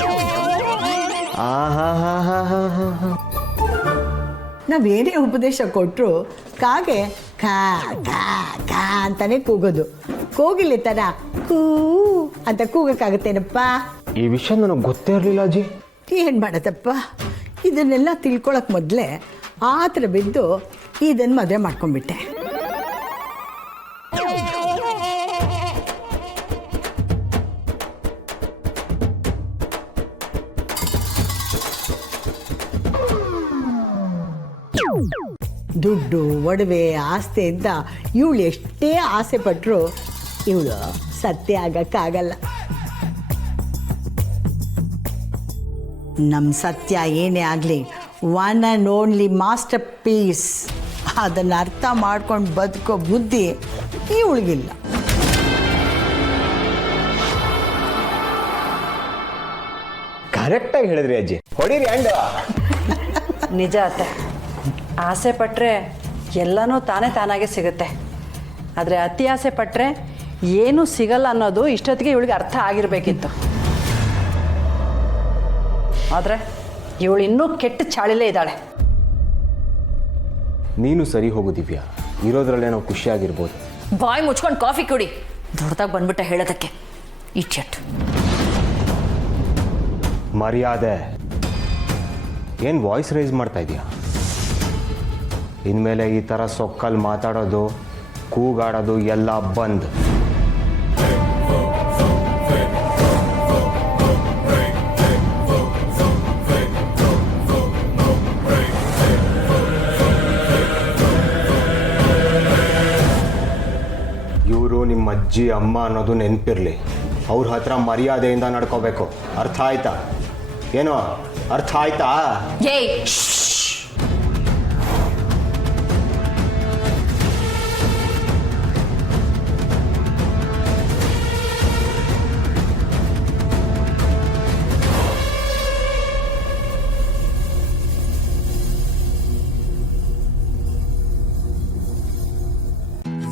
ನಾವೇನೇ ಉಪದೇಶ ಕೊಟ್ಟರು ಕಾಗೆ ಕಾ ಕಾ ಕಾ ಅಂತಾನೆ ಕೂಗೋದು, ಕೋಗಿಲೆ ಥರ ಕೂ ಅಂತ ಕೂಗಕ್ಕಾಗತ್ತೇನಪ್ಪ? ಈ ವಿಷಯ ನನಗೆ ಗೊತ್ತೇ ಇರಲಿಲ್ಲ ಅಜ್ಜಿ. ಏನು ಮಾಡತ್ತಪ್ಪ, ಇದನ್ನೆಲ್ಲ ತಿಳ್ಕೊಳಕ್ಕೆ ಮೊದಲೇ ಆ ಥರ ಬಿದ್ದು ಇದನ್ನು ಮದುವೆ ಮಾಡ್ಕೊಂಡ್ಬಿಟ್ಟೆ. ದುಡ್ಡು, ಒಡವೆ, ಆಸ್ತಿ ಅಂತ ಇವಳು ಎಷ್ಟೇ ಆಸೆ ಪಟ್ಟರು ಇವಳು ಸತ್ಯ ಆಗಕ್ಕಾಗಲ್ಲ. ನಮ್ಮ ಸತ್ಯ ಏನೇ ಆಗಲಿ one and only masterpiece. ಅದನ್ನು ಅರ್ಥ ಮಾಡ್ಕೊಂಡು ಬದುಕೋ ಬುದ್ಧಿ ಇವಳಿಗಿಲ್ಲ. ಕರೆಕ್ಟಾಗಿ ಹೇಳಿದ್ರಿ ಅಜ್ಜಿ, ಹೊಡೀರಿ ಅಂಡ. ನಿಜ ಅತ್ತೆ, ಆಸೆ ಪಟ್ಟರೆ ಎಲ್ಲನೂ ತಾನಾಗೆ ಸಿಗುತ್ತೆ. ಆದರೆ ಅತಿ ಆಸೆ ಪಟ್ಟರೆ ಏನೂ ಸಿಗಲ್ಲ ಅನ್ನೋದು ಇಷ್ಟೊತ್ತಿಗೆ ಇವಳಿಗೆ ಅರ್ಥ ಆಗಿರಬೇಕಿತ್ತು. ಆದರೆ ಇವಳು ಇನ್ನೂ ಕೆಟ್ಟ ಚಾಳಿಲೇ ಇದ್ದಾಳೆ. ನೀನು ಸರಿ ಹೋಗು ದಿವ್ಯಾ, ಇರೋದ್ರಲ್ಲೇ ನಾವು ಖುಷಿಯಾಗಿರ್ಬೋದು. ಬಾಯಿ ಮುಚ್ಕೊಂಡು ಕಾಫಿ ಕುಡಿ. ದೊಡ್ಡದಾಗಿ ಬಂದ್ಬಿಟ್ಟೆ ಹೇಳೋದಕ್ಕೆ ಇಟ್ಯಟ್. ಮರ್ಯಾದೆ ಏನು ವಾಯ್ಸ್ ರೈಸ್ ಮಾಡ್ತಾ ಇದೆಯಾ? ಇನ್ಮೇಲೆ ಈ ಥರ ಸೊಕ್ಕಲ್ಲಿ ಮಾತಾಡೋದು, ಕೂಗಾಡೋದು ಎಲ್ಲ ಬಂದ್. ಇವರು ನಿಮ್ಮ ಅಜ್ಜಿ ಅಮ್ಮ ಅನ್ನೋದು ನೆನಪಿರಲಿ. ಅವ್ರ ಹತ್ರ ಮರ್ಯಾದೆಯಿಂದ ನಡ್ಕೋಬೇಕು. ಅರ್ಥ ಆಯ್ತಾ? ಏನೋ ಅರ್ಥ ಆಯ್ತಾ?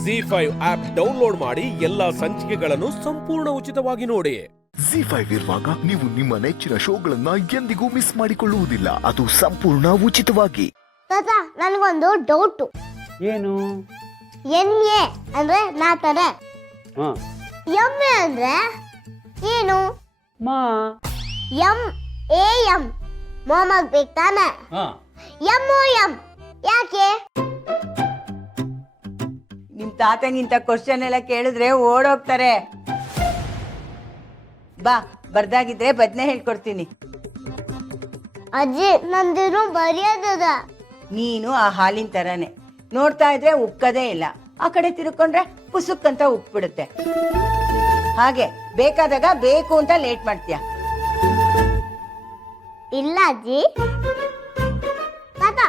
ಜಿ5 ಆಪ್ ಡೌನ್ಲೋಡ್ ಮಾಡಿ ಎಲ್ಲಾ ಸಂಚಿಕೆಗಳನ್ನು ಸಂಪೂರ್ಣ ಉಚಿತವಾಗಿ ನೋಡಿ. ಜಿ5 ಇರುವಾಗ ನೀವು ನಿಮ್ಮ ನೆಚ್ಚಿನ ಶೋಗಳನ್ನ ಎಂದಿಗೂ ಮಿಸ್ ಮಾಡಿಕೊಳ್ಳುವುದಿಲ್ಲ. ಅದು ಸಂಪೂರ್ಣ ಉಚಿತವಾಗಿ. ತಾತ, ನನಗೊಂದು ಡೌಟ್. ಏನು? ಎಮ್ಮೆ ಅಂದ್ರೆ ನಾತನೆ, ಎಮ್ಮೆ ಅಂದ್ರೆ ಏನು? ಎಂ ಮೊಮ್ಮಗ್ಬೇಕು ತಾನೆ. ಎಂ ಯಾಕೆ? ನಿಮ್ ತಾತಂಗಿಂತ ಕ್ವಶನ್ ಎಲ್ಲ ಕೇಳಿದ್ರೆ ಓಡೋಗ್ತಾರೆ. ಬಾ, ಬರ್ದಾಗಿದ್ರೆ ಬದ್ನೆ ಹೇಳ್ಕೊಡ್ತೀನಿ. ಅಜ್ಜಿ, ನಂದಿರು ಬರೆಯೋದದ. ನೀನು ಆ ಹಾಲಿನ ತರಾನೆ, ನೋಡ್ತಾ ಇದ್ರೆ ಉಕ್ಕದೇ ಇಲ್ಲ, ಆ ಕಡೆ ತಿರ್ಕೊಂಡ್ರೆ ಪುಸುಕ್ ಅಂತ ಉಕ್ಬಿಡುತ್ತೆ. ಹಾಗೆ ಬೇಕಾದಾಗ ಬೇಕು ಅಂತ ಲೇಟ್ ಮಾಡ್ತೀಯ. ಇಲ್ಲ ಅಜ್ಜಿ. ತಾತ,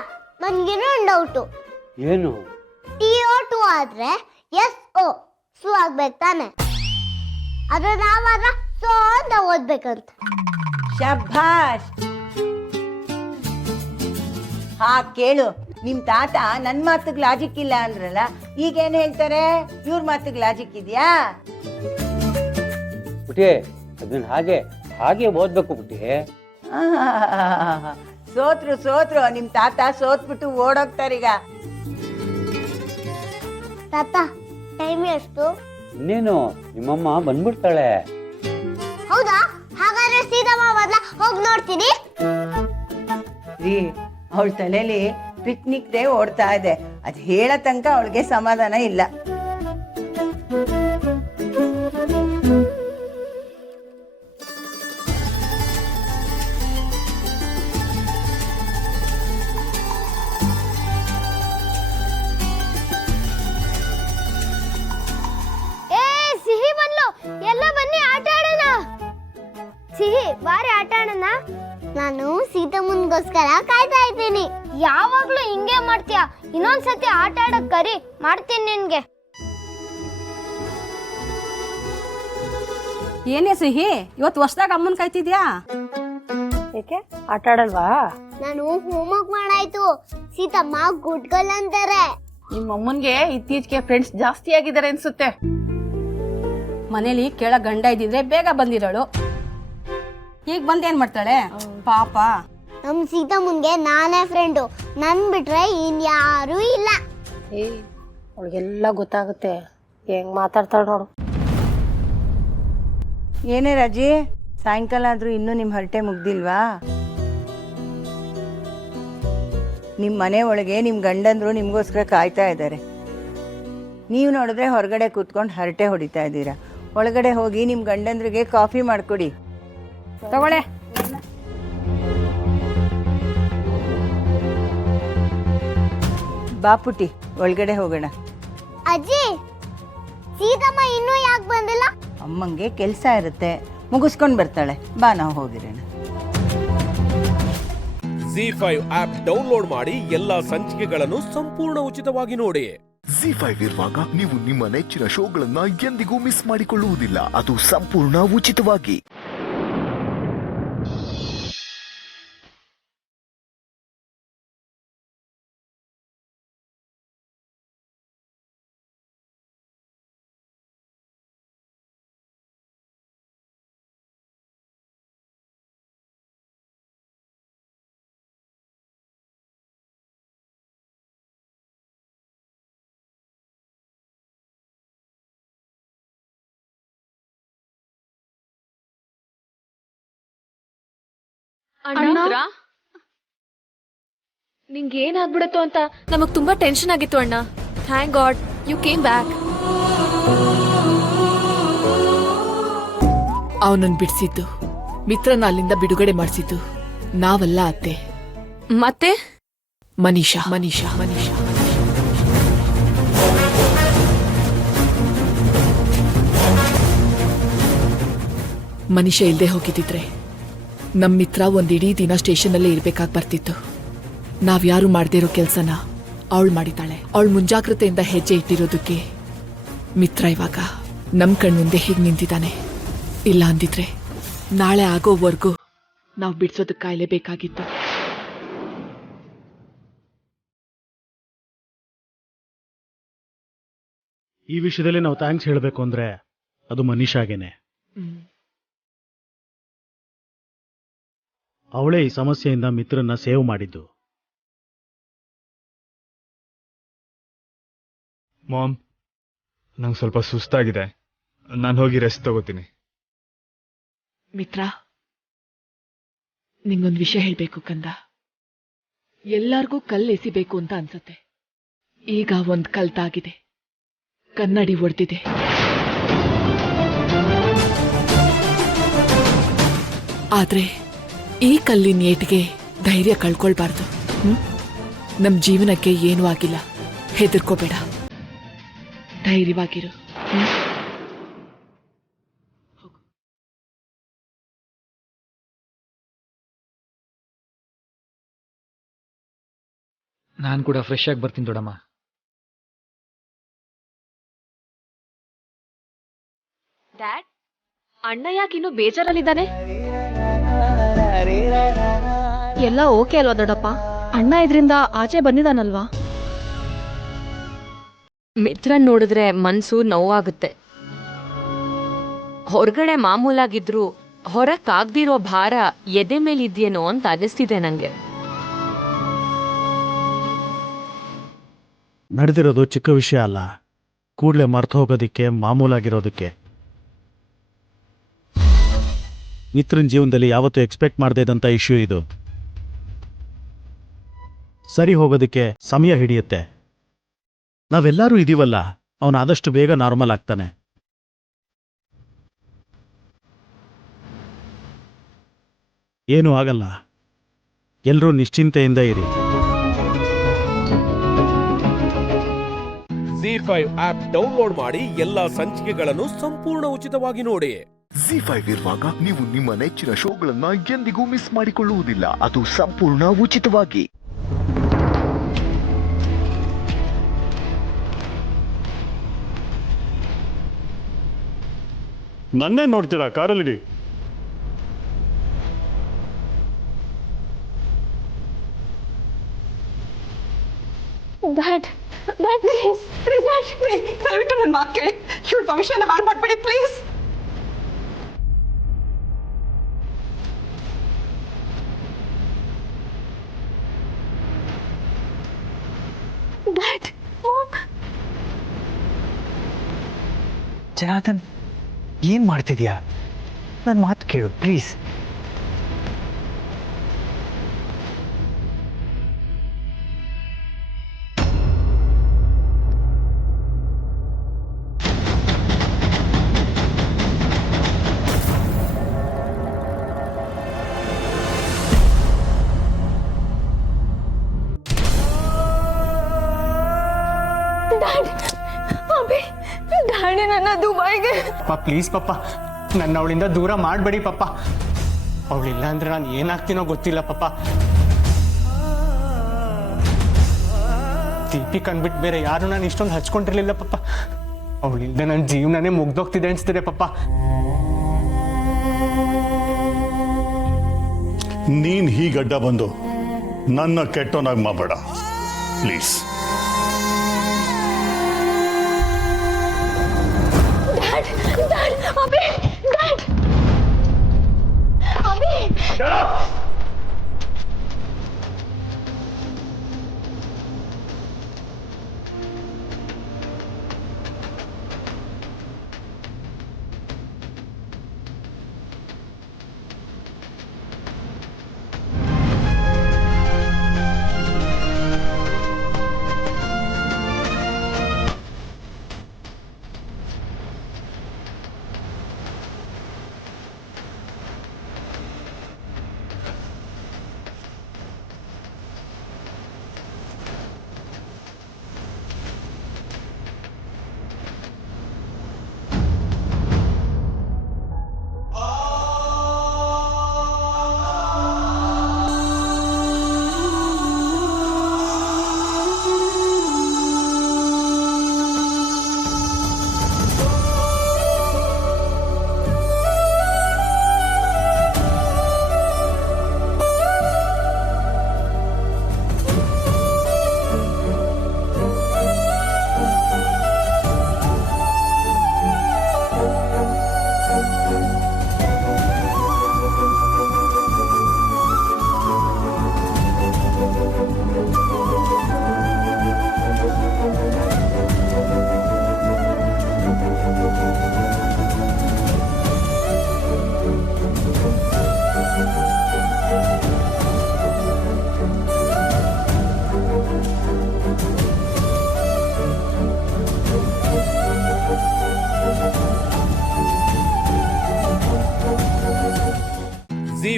ನನ್ಗಿರೋ ಡೌಟು. ಏನು? TO2 ಆದ್ರೆ SO ಸು ಆಗ್ಬೇಕು ತಾನೆ. ಅದು ನಾವಾದ್ರೆ ಸೋ ಅಂತ ಓದ್ಬೇಕಂತ. ಶಭಾಷ್. ಹಾ, ಕೇಳು, ನಿಮ್ ತಾತ ನನ್ ಮಾತಿಗೆ ಲಾಜಿಕ್ ಇಲ್ಲ ಅಂದ್ರಲ್ಲ, ಈಗ ಏನ್ ಹೇಳ್ತಾರೆ? ಇವ್ರ ಮಾತಿಗೆ ಲಾಜಿಕ್ ಇದೆಯಾ? ಪುಟಿ, ಅದನ್ನ ಹಾಗೆ ಓದ್ಬೇಕು ಪುಟಿ. ಸೋತ್ರು ನಿಮ್ ತಾತ ಸೋತ್ಬಿಟ್ಟು ಓಡೋಗ್ತಾರೀಗ. ತಾತ, ಟೈಮ್ ಎಷ್ಟು? ಇನ್ನೇನು, ನಿಮ್ಮಮ್ಮ ಬಂದ್ಬಿಡ್ತಾಳೆ. ಹೌದಾ? ಹಾಗಾದ್ರೆ ಸೀದಮ್ಮ ಮೊದ್ಲ ಹೋಗಿ ನೋಡ್ತೀನಿ. ಅವಳ ತಲೆಯಲ್ಲಿ ಪಿಕ್ನಿಕ್ ಡೇ ಓಡ್ತಾ ಇದೆ. ಅದ್ ಹೇಳೋ ತನಕ ಅವಳಿಗೆ ಸಮಾಧಾನ ಇಲ್ಲ. ಸಿಹಿ ಬಂದ್ಲು, ಎಲ್ಲ ಬನ್ನಿ ಆಟ ಆಡೋಣ. ಸಿಹಿ, ಬಾರಿ ಆಟ ಆಡೋಣ. ನಾನು ಸೀತಮ್ಮನ್ಗೋಸ್ಕರ ಕಾಯ್ತಾ ಇದ್ದೀನಿ. ಯಾವಾಗ್ಲೂ ಹಿಂಗೆ ಮಾಡ್ತೀಯ. ಇನ್ನೊಂದ್ಸತಿ ಆಟ ಆಡಕ್ ಕರಿ, ಮಾಡ್ತೀನಿ ನಿನ್ಗೆ. ಏನೇ ಸಿಹಿ, ಇವತ್ತು ಹೊಸದಾಗ ಅಮ್ಮನ್ ಕಾಯ್ತಿದ್ಯಾ? ಏಕೆ ಆಟ ಆಡಲ್ವಾ? ನಾನು ಹೋಮ್ವರ್ಕ್ ಮಾಡಾಯ್ತು. ಸೀತಮ್ಮ ಗುಡ್ ಗರ್ಲ್ ಅಂತಾರೆ. ನಿಮ್ಮ ಅಮ್ಮನ್ಗೆ ಇತ್ತೀಚೆಗೆ ಫ್ರೆಂಡ್ಸ್ ಜಾಸ್ತಿ ಆಗಿದ್ದಾರೆ ಅನ್ಸುತ್ತೆ. ಮನೇಲಿ ಕೇಳ ಗಂಡ ಇದ್ದಿದ್ರೆ ಬೇಗ ಬಂದಿರೋಳು, ಈಗ ಬಂದೇನ್ ಮಾಡ್ತಾಳೆ ಪಾಪ. ನಮ್ ಸೀತಮ್ಮನ್ಗೆ ನಾನೇ ಫ್ರೆಂಡು, ನನ್ ಬಿಟ್ರೆ ಇನ್ಯಾರೂ ಇಲ್ಲ. ಅವಳಿಗೆಲ್ಲ ಗೊತ್ತಾಗುತ್ತೆ, ಹೆಂಗ್ ಮಾತಾಡ್ತಾಳ ನೋಡು. ಏನೇ ರಾಜಿ, ಸಾಯಂಕಾಲ ಆದ್ರೂ ಇನ್ನೂ ನಿಮ್ ಹರಟೆ ಮುಗ್ದಿಲ್ವಾ? ನಿಮ್ ಮನೆ ಒಳಗೆ ನಿಮ್ ಗಂಡಂದ್ರು ನಿಮ್ಗೋಸ್ಕರ ಕಾಯ್ತಾ ಇದ್ದಾರೆ. ನೀವು ನೋಡಿದ್ರೆ ಹೊರಗಡೆ ಕೂತ್ಕೊಂಡು ಹರಟೆ ಹೊಡಿತಾ ಇದ್ದೀರಾ. ಒಳಗಡೆ ಹೋಗಿ ನಿಮ್ ಗಂಡಂದ್ರಿಗೆ ಕಾಫಿ ಮಾಡ್ಕೊಡಿ. ತಗೊಳ್ಳೆ. ಬಾಪುಟಿ, ಒಳಗಡೆ ಹೋಗೋಣ. ಅಜ್ಜಿ, ಸೀತಮ್ಮ ಇನ್ನೂ ಯಾಕೆ ಬಂದಿಲ್ಲ? ಅಮ್ಮಂಗೆ ಕೆಲಸ ಇರುತ್ತೆ, ಮುಗಿಸ್ಕೊಂಡು ಬರ್ತಾಳೆ. ಬಾ, ನಾವು ಹೋಗಿರೋಣ. ಜಿ5 ಆಪ್ ಡೌನ್ಲೋಡ್ ಮಾಡಿ ಎಲ್ಲಾ ಸಂಚಿಕೆಗಳನ್ನು ಸಂಪೂರ್ಣ ಉಚಿತವಾಗಿ ನೋಡಿ. ಜಿ5 ಇರುವಾಗ ನೀವು ನಿಮ್ಮ ನೆಚ್ಚಿನ ಶೋಗಳನ್ನ ಎಂದಿಗೂ ಮಿಸ್ ಮಾಡಿಕೊಳ್ಳುವುದಿಲ್ಲ. ಅದು ಸಂಪೂರ್ಣ ಉಚಿತವಾಗಿ. ಅಣ್ಣ, ನಿಂಗೆ ಏನಾಗ್ಬಿಡತ್ತೋ ಅಂತ ನಮಗ್ ತುಂಬಾ ಟೆನ್ಷನ್ ಆಗಿತ್ತು ಅಣ್ಣ. Thank God you came back. ಅವನನ್ನು ಬಿಡಿಸಿದ್ದು, ಮಿತ್ರನ ಅಲ್ಲಿಂದ ಬಿಡುಗಡೆ ಮಾಡಿಸಿದ್ದು ನಾವಲ್ಲ ಅತ್ತೆ. ಮತ್ತೆ ಮನೀಷಾ. ಮನೀಷಾ ಇಲ್ದೆ ಹೋಗಿದ್ದಿದ್ರೆ ನಮ್ಮ ಮಿತ್ರ ಒಂದಿಡೀ ದಿನ ಸ್ಟೇಷನಲ್ಲೇ ಇರ್ಬೇಕಾಗಿ ಬರ್ತಿತ್ತು. ನಾವ್ಯಾರು ಮಾಡದೇ ಇರೋ ಕೆಲಸನ ಅವಳು ಮಾಡಿದ್ದಾಳೆ. ಅವಳು ಮುಂಜಾಗ್ರತೆಯಿಂದ ಹೆಜ್ಜೆ ಇಟ್ಟಿರೋದಕ್ಕೆ ಮಿತ್ರ ಇವಾಗ ನಮ್ಮ ಕಣ್ಮುಂದೆ ಹೀಗೆ ನಿಂತಿದ್ದಾನೆ. ಇಲ್ಲ ಅಂದಿದ್ರೆ ನಾಳೆ ಆಗೋವರೆಗೂ ನಾವು ಬಿಡಿಸೋದಕ್ಕೆ ಕಾಯಲೇಬೇಕಾಗಿತ್ತು. ಈ ವಿಷಯದಲ್ಲಿ ನಾವು ಥ್ಯಾಂಕ್ಸ್ ಹೇಳಬೇಕು ಅಂದ್ರೆ ಅದು ಮನೀಷಾಗೇನೆ. ಅವಳೇ ಈ ಸಮಸ್ಯೆಯಿಂದ ಮಿತ್ರನ್ನ ಸೇವ್ ಮಾಡಿದ್ದು. ಮಾಮ್, ನಂಗೆ ಸ್ವಲ್ಪ ಸುಸ್ತಾಗಿದೆ, ನಾನು ಹೋಗಿ ರೆಸ್ಟ್ ತಗೋತೀನಿ. ಮಿತ್ರ, ನಿಂಗೊಂದು ವಿಷಯ ಹೇಳ್ಬೇಕು ಕಂದ. ಎಲ್ಲಾರ್ಗೂ ಕಲ್ಲು ಎಸಿಬೇಕು ಅಂತ ಅನ್ಸತ್ತೆ. ಈಗ ಒಂದ್ ಕಲ್ತಾಗಿದೆ, ಕನ್ನಡಿ ಒಡೆದಿದೆ. ಆದ್ರೆ ಈ ಕಲ್ಲಿನ ಏಟಿಗೆ ಧೈರ್ಯ ಕಳ್ಕೊಳ್ಬಾರ್ದು. ನಮ್ ಜೀವನಕ್ಕೆ ಏನೂ ಆಗಿಲ್ಲ, ಹೆದರ್ಕೋಬೇಡ, ಧೈರ್ಯವಾಗಿರು. ನಾನು ಕೂಡ ಫ್ರೆಶ್ ಆಗಿ ಬರ್ತೀನಿ ದೊಡ್ಡಮ್ಮ. ಡ್ಯಾಡ್, ಅಣ್ಣ ಯಾಕಿನ್ನೂ ಬೇಜಾರಲ್ಲಿದ್ದಾನೆ? ಎಲ್ಲ ಓಕೆ ಅಲ್ವಾ ದೊಡ್ಡಪ್ಪ? ಅಣ್ಣ ಇದರಿಂದ ಆಚೆ ಬಂದಿದ್ದಾನಲ್ವಾ? ಮಿತ್ರನ್ ನೋಡಿದ್ರೆ ಮನ್ಸು ನೋವಾಗುತ್ತೆ. ಹೊರಗಡೆ ಮಾಮೂಲಾಗಿದ್ರು ಹೊರಕ್ಕಾಗ್ದಿರೋ ಭಾರ ಎದೆ ಮೇಲಿದ್ಯೇನೋ ಅಂತ ಅನಿಸ್ತಿದೆ ನಂಗೆ. ನಡೆದಿರೋದು ಚಿಕ್ಕ ವಿಷಯ ಅಲ್ಲ, ಕೂಡಲೇ ಮರ್ತು ಹೋಗೋದಿಕ್ಕೆ, ಮಾಮೂಲಾಗಿರೋದಕ್ಕೆ. ಮಿತ್ರನ ಜೀವನದಲ್ಲಿ ಯಾವತ್ತೂ ಎಕ್ಸ್ಪೆಕ್ಟ್ ಮಾಡದೇ ಇದ್ದಂಥ ಇಶ್ಯೂ ಇದು. ಸರಿ ಹೋಗೋದಕ್ಕೆ ಸಮಯ ಹಿಡಿಯುತ್ತೆ. ನಾವೆಲ್ಲರೂ ಇದೀವಲ್ಲ, ಅವನಾದಷ್ಟು ಬೇಗ ನಾರ್ಮಲ್ ಆಗ್ತಾನೆ. ಏನೂ ಆಗಲ್ಲ, ಎಲ್ಲರೂ ನಿಶ್ಚಿಂತೆಯಿಂದ ಇರಿ. Z5 ಆಪ್ ಡೌನ್ಲೋಡ್ ಮಾಡಿ ಎಲ್ಲಾ ಸಂಚಿಕೆಗಳನ್ನು ಸಂಪೂರ್ಣ ಉಚಿತವಾಗಿ ನೋಡಿ. Z5 ಇರುವಾಗ ನೀವು ನಿಮ್ಮ ನೆಚ್ಚಿನ ಶೋಗಳನ್ನ ಎಂದಿಗೂ ಮಿಸ್ ಮಾಡಿಕೊಳ್ಳುವುದಿಲ್ಲ, ಅದು ಸಂಪೂರ್ಣ ಉಚಿತವಾಗಿ. ನನ್ನೇ ನೋಡ್ತೀರಾ ಕಾರಲ್ಲಿ? ದಯವಿಟ್ಟು ನನ್ನ ಮಾತು ಕೇಳಿ, ಇವಳ ಭವಿಷ್ಯನ ಹಾಳು ಮಾಡ್ಬೇಡಿ ಪ್ಲೀಸ್. ಜನಾರ್ದನ್, ಏನ್ ಮಾಡ್ತಿದ್ಯಾ? ನನ್ನ ಮಾತು ಕೇಳು ಪ್ಲೀಸ್. ನನ್ನ ದುಬೈಗೆ ಪ್ಲೀಸ್ ಪಪ್ಪ, ನನ್ನ ಅವಳಿಂದ ದೂರ ಮಾಡಬೇಡಿ ಪಪ್ಪ. ಅವಳಿಲ್ಲ ಅಂದ್ರೆ ನಾನು ಏನಾಗ್ತೀನೋ ಗೊತ್ತಿಲ್ಲ ಪಪ್ಪ. ದೀಪಿ ಕಂಡ್ಬಿಟ್ಟು ಬೇರೆ ಯಾರು ನಾನು ಇಷ್ಟೊಂದು ಹಚ್ಕೊಂಡಿರ್ಲಿಲ್ಲ ಪಪ್ಪ. ಅವಳಿಲ್ದೆ ನನ್ನ ಜೀವನನೇ ಮುಗ್ದೋಗ್ತಿದೆ ಅನ್ಸ್ತಿದೆ ಪಪ್ಪ. ನೀನ್ ಹೀಗಡ್ಡ ಬಂದು ನನ್ನ ಕೆಟ್ಟೋನಾಗಿ ಮಾಡಬೇಡ please. Abhi, dad, Abhi.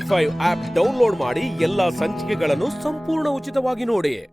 Zee5 app download ಮಾಡಿ ಎಲ್ಲಾ ಸಂಚಿಕೆಗಳನ್ನು ಸಂಪೂರ್ಣ ಉಚಿತವಾಗಿ ನೋಡಿ.